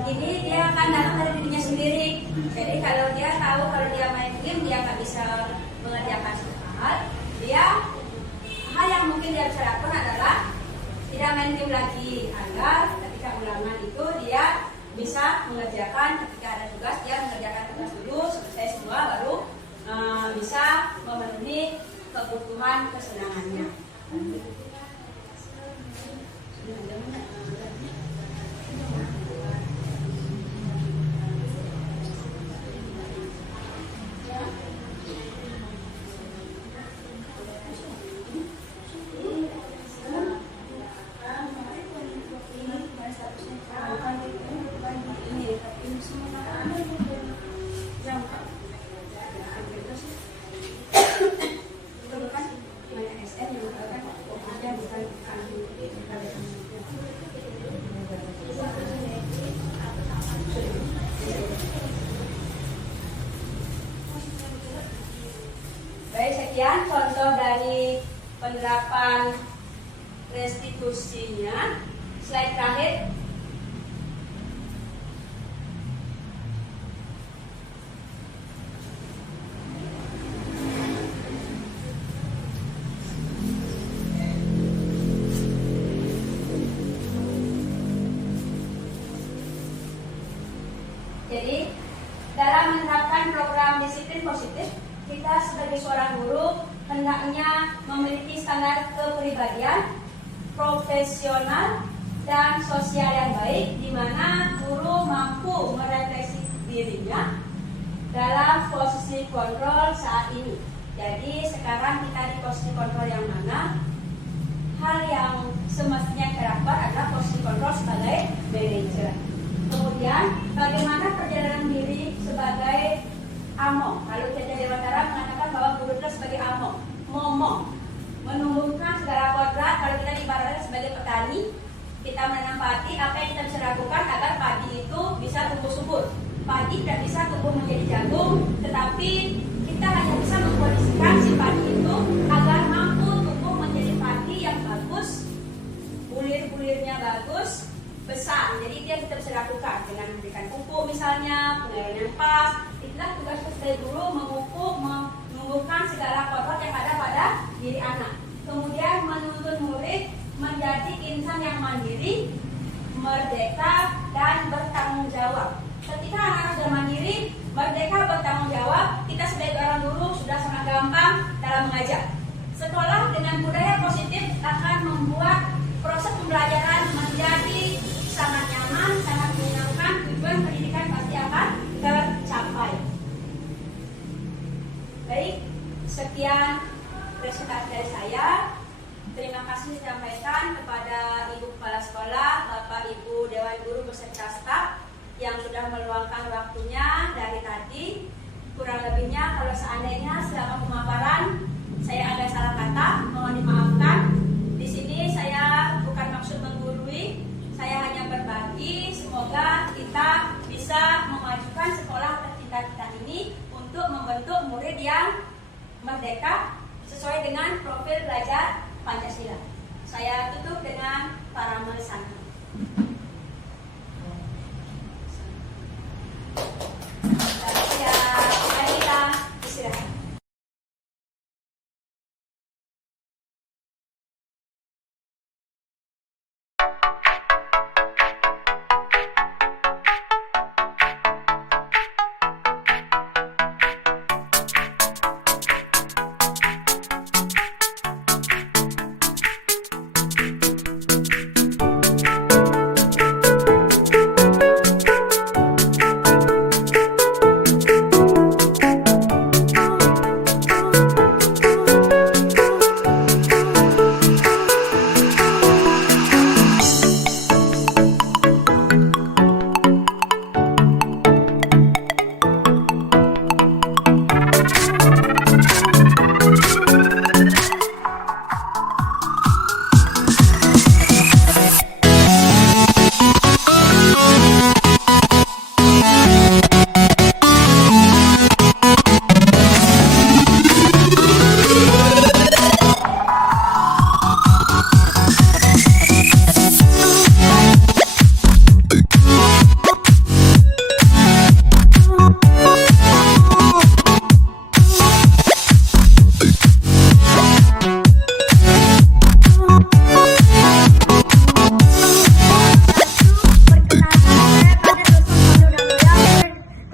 Ini dia akan datang dari dirinya sendiri. Jadi kalau dia nggak bisa mengerjakan suatu hal, hal yang mungkin dia bisa lakukan adalah tidak main game lagi, agar ketika ulangan itu dia bisa mengerjakan. Ketika ada tugas, dia mengerjakan tugas dulu selesai semua, baru bisa memenuhi kebutuhan kesenangannya. Baik, sekian contoh dari penerapan restitusinya. Slide terakhir. Jadi, dalam menerapkan program disiplin positif, kita sebagai seorang guru hendaknya memiliki standar kepribadian, profesional, dan sosial yang baik, di mana guru mampu merefleksi dirinya dalam posisi kontrol saat ini. Jadi sekarang kita di posisi kontrol yang mana? Hal yang semestinya karakter adalah posisi kontrol sebagai manajer. Kemudian bagaimana perjalanan diri sebagai amo? Kalau kita di Dewantara mengatakan bahwa guru itu sebagai amo, momong, menumbuhkan segala kodrat. Kalau kita ibaratkan sebagai petani, kita menanam padi, apa yang kita bisa lakukan agar padi itu bisa tumbuh subur. Padi tidak bisa tumbuh menjadi jagung, tetapi kita hanya bisa mengkondisikan si padi itu agar mampu tumbuh menjadi padi yang bagus, bulir-bulirnya bagus, besar. Jadi dia kita bisa lakukan dengan memberikan pupuk misalnya, pengairan yang pas. Itulah tugas sebagai guru, memupuk, menumbuhkan segala kodrat yang ada pada diri anak. Kemudian menuntun murid menjadi insan yang mandiri, merdeka, dan bertanggung jawab. Ketika anak sudah mandiri, merdeka, bertanggung jawab, kita sebagai orang guru sudah sangat gampang dalam mengajar. Sekolah dengan budaya positif akan membuat proses pembelajaran menjadi sangat nyaman, sangat menyenangkan. Tujuan pendidikan pasti akan tercapai. Baik, sekian presentasi dari saya. Terima kasih disampaikan kepada Ibu Kepala Sekolah, Bapak Ibu Dewan Guru beserta staf yang sudah meluangkan waktunya dari tadi. Kurang lebihnya kalau seandainya selama pemaparan saya ada salah kata, mohon dimaafkan. Di sini saya bukan maksud menggurui, saya hanya berbagi. Semoga kita bisa memajukan sekolah tercinta kita ini untuk membentuk murid yang merdeka sesuai dengan profil belajar Pancasila. Saya tutup dengan parame santun. Kita istirahat.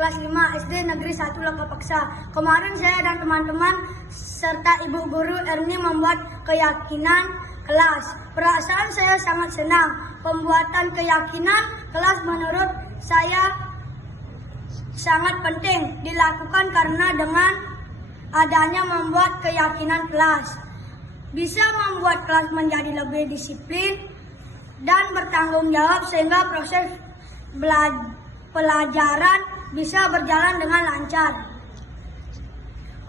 kelas 5 SD Negeri 1 Lokapaksa. Kemarin saya dan teman-teman serta Ibu Guru Erni membuat keyakinan kelas. Perasaan saya sangat senang. Pembuatan keyakinan kelas menurut saya sangat penting dilakukan karena dengan adanya membuat keyakinan kelas bisa membuat kelas menjadi lebih disiplin dan bertanggung jawab sehingga proses pelajaran bisa berjalan dengan lancar.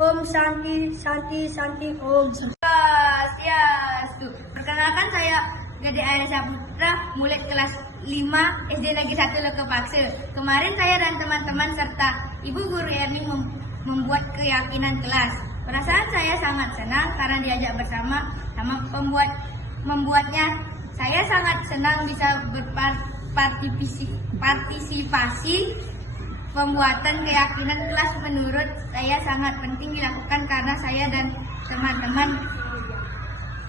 Om Santi Santi Santi Om. Swastiastu. Perkenalkan saya Gede Aisyah Putra, murid kelas 5 SD Negeri 1 Lokapaksa. Kemarin saya dan teman-teman serta Ibu Guru Erni membuat keyakinan kelas. Perasaan saya sangat senang karena diajak bersama membuatnya. Saya sangat senang bisa berpartisipasi. Pembuatan keyakinan kelas menurut saya sangat penting dilakukan karena saya dan teman-teman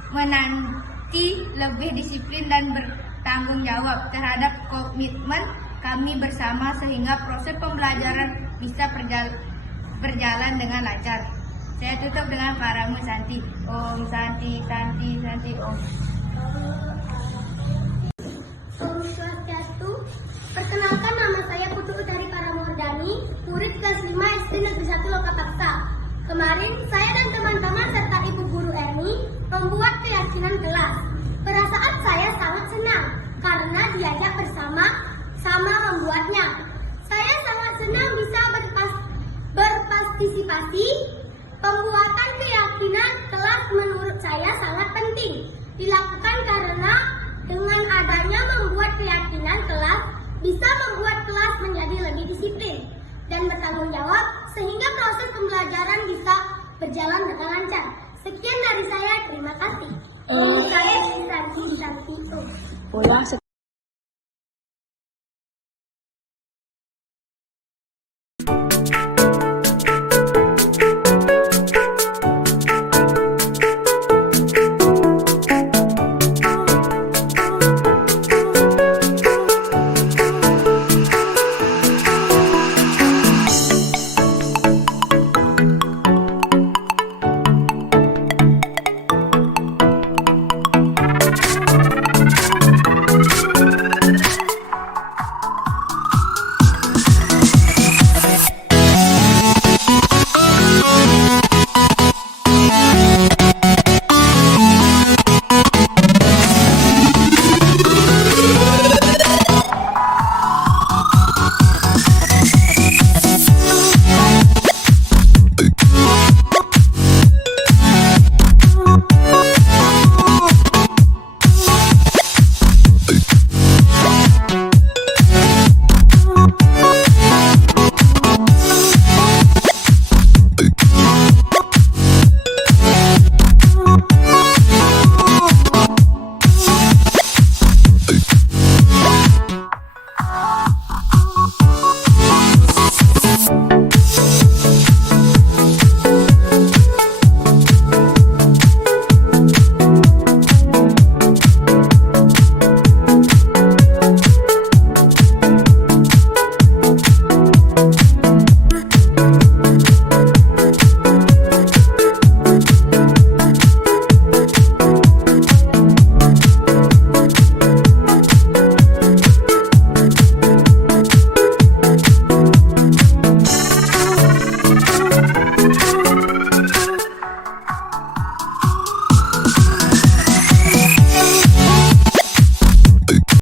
menanti lebih disiplin dan bertanggung jawab terhadap komitmen kami bersama sehingga proses pembelajaran bisa berjalan dengan lancar. Saya tutup dengan paramu Santi. Om Santi Santi Santi Om. Om Swastiastu. Perkenalkan, nama saya Putu Utari Paramordani, murid kelas 5 SD Negeri 1 Lokapaksa. Kemarin saya dan teman-teman serta Ibu Guru Erni membuat keyakinan kelas. Perasaan saya sangat senang karena diajak bersama membuatnya. Saya sangat senang bisa berpartisipasi. Pembuatan keyakinan kelas menurut saya sangat penting dilakukan karena dengan adanya membuat keyakinan kelas bisa membuat kelas menjadi lebih disiplin dan bertanggung jawab sehingga proses pembelajaran bisa berjalan dengan lancar. Sekian dari saya, terima kasih. Om Santi Santi Santi Om.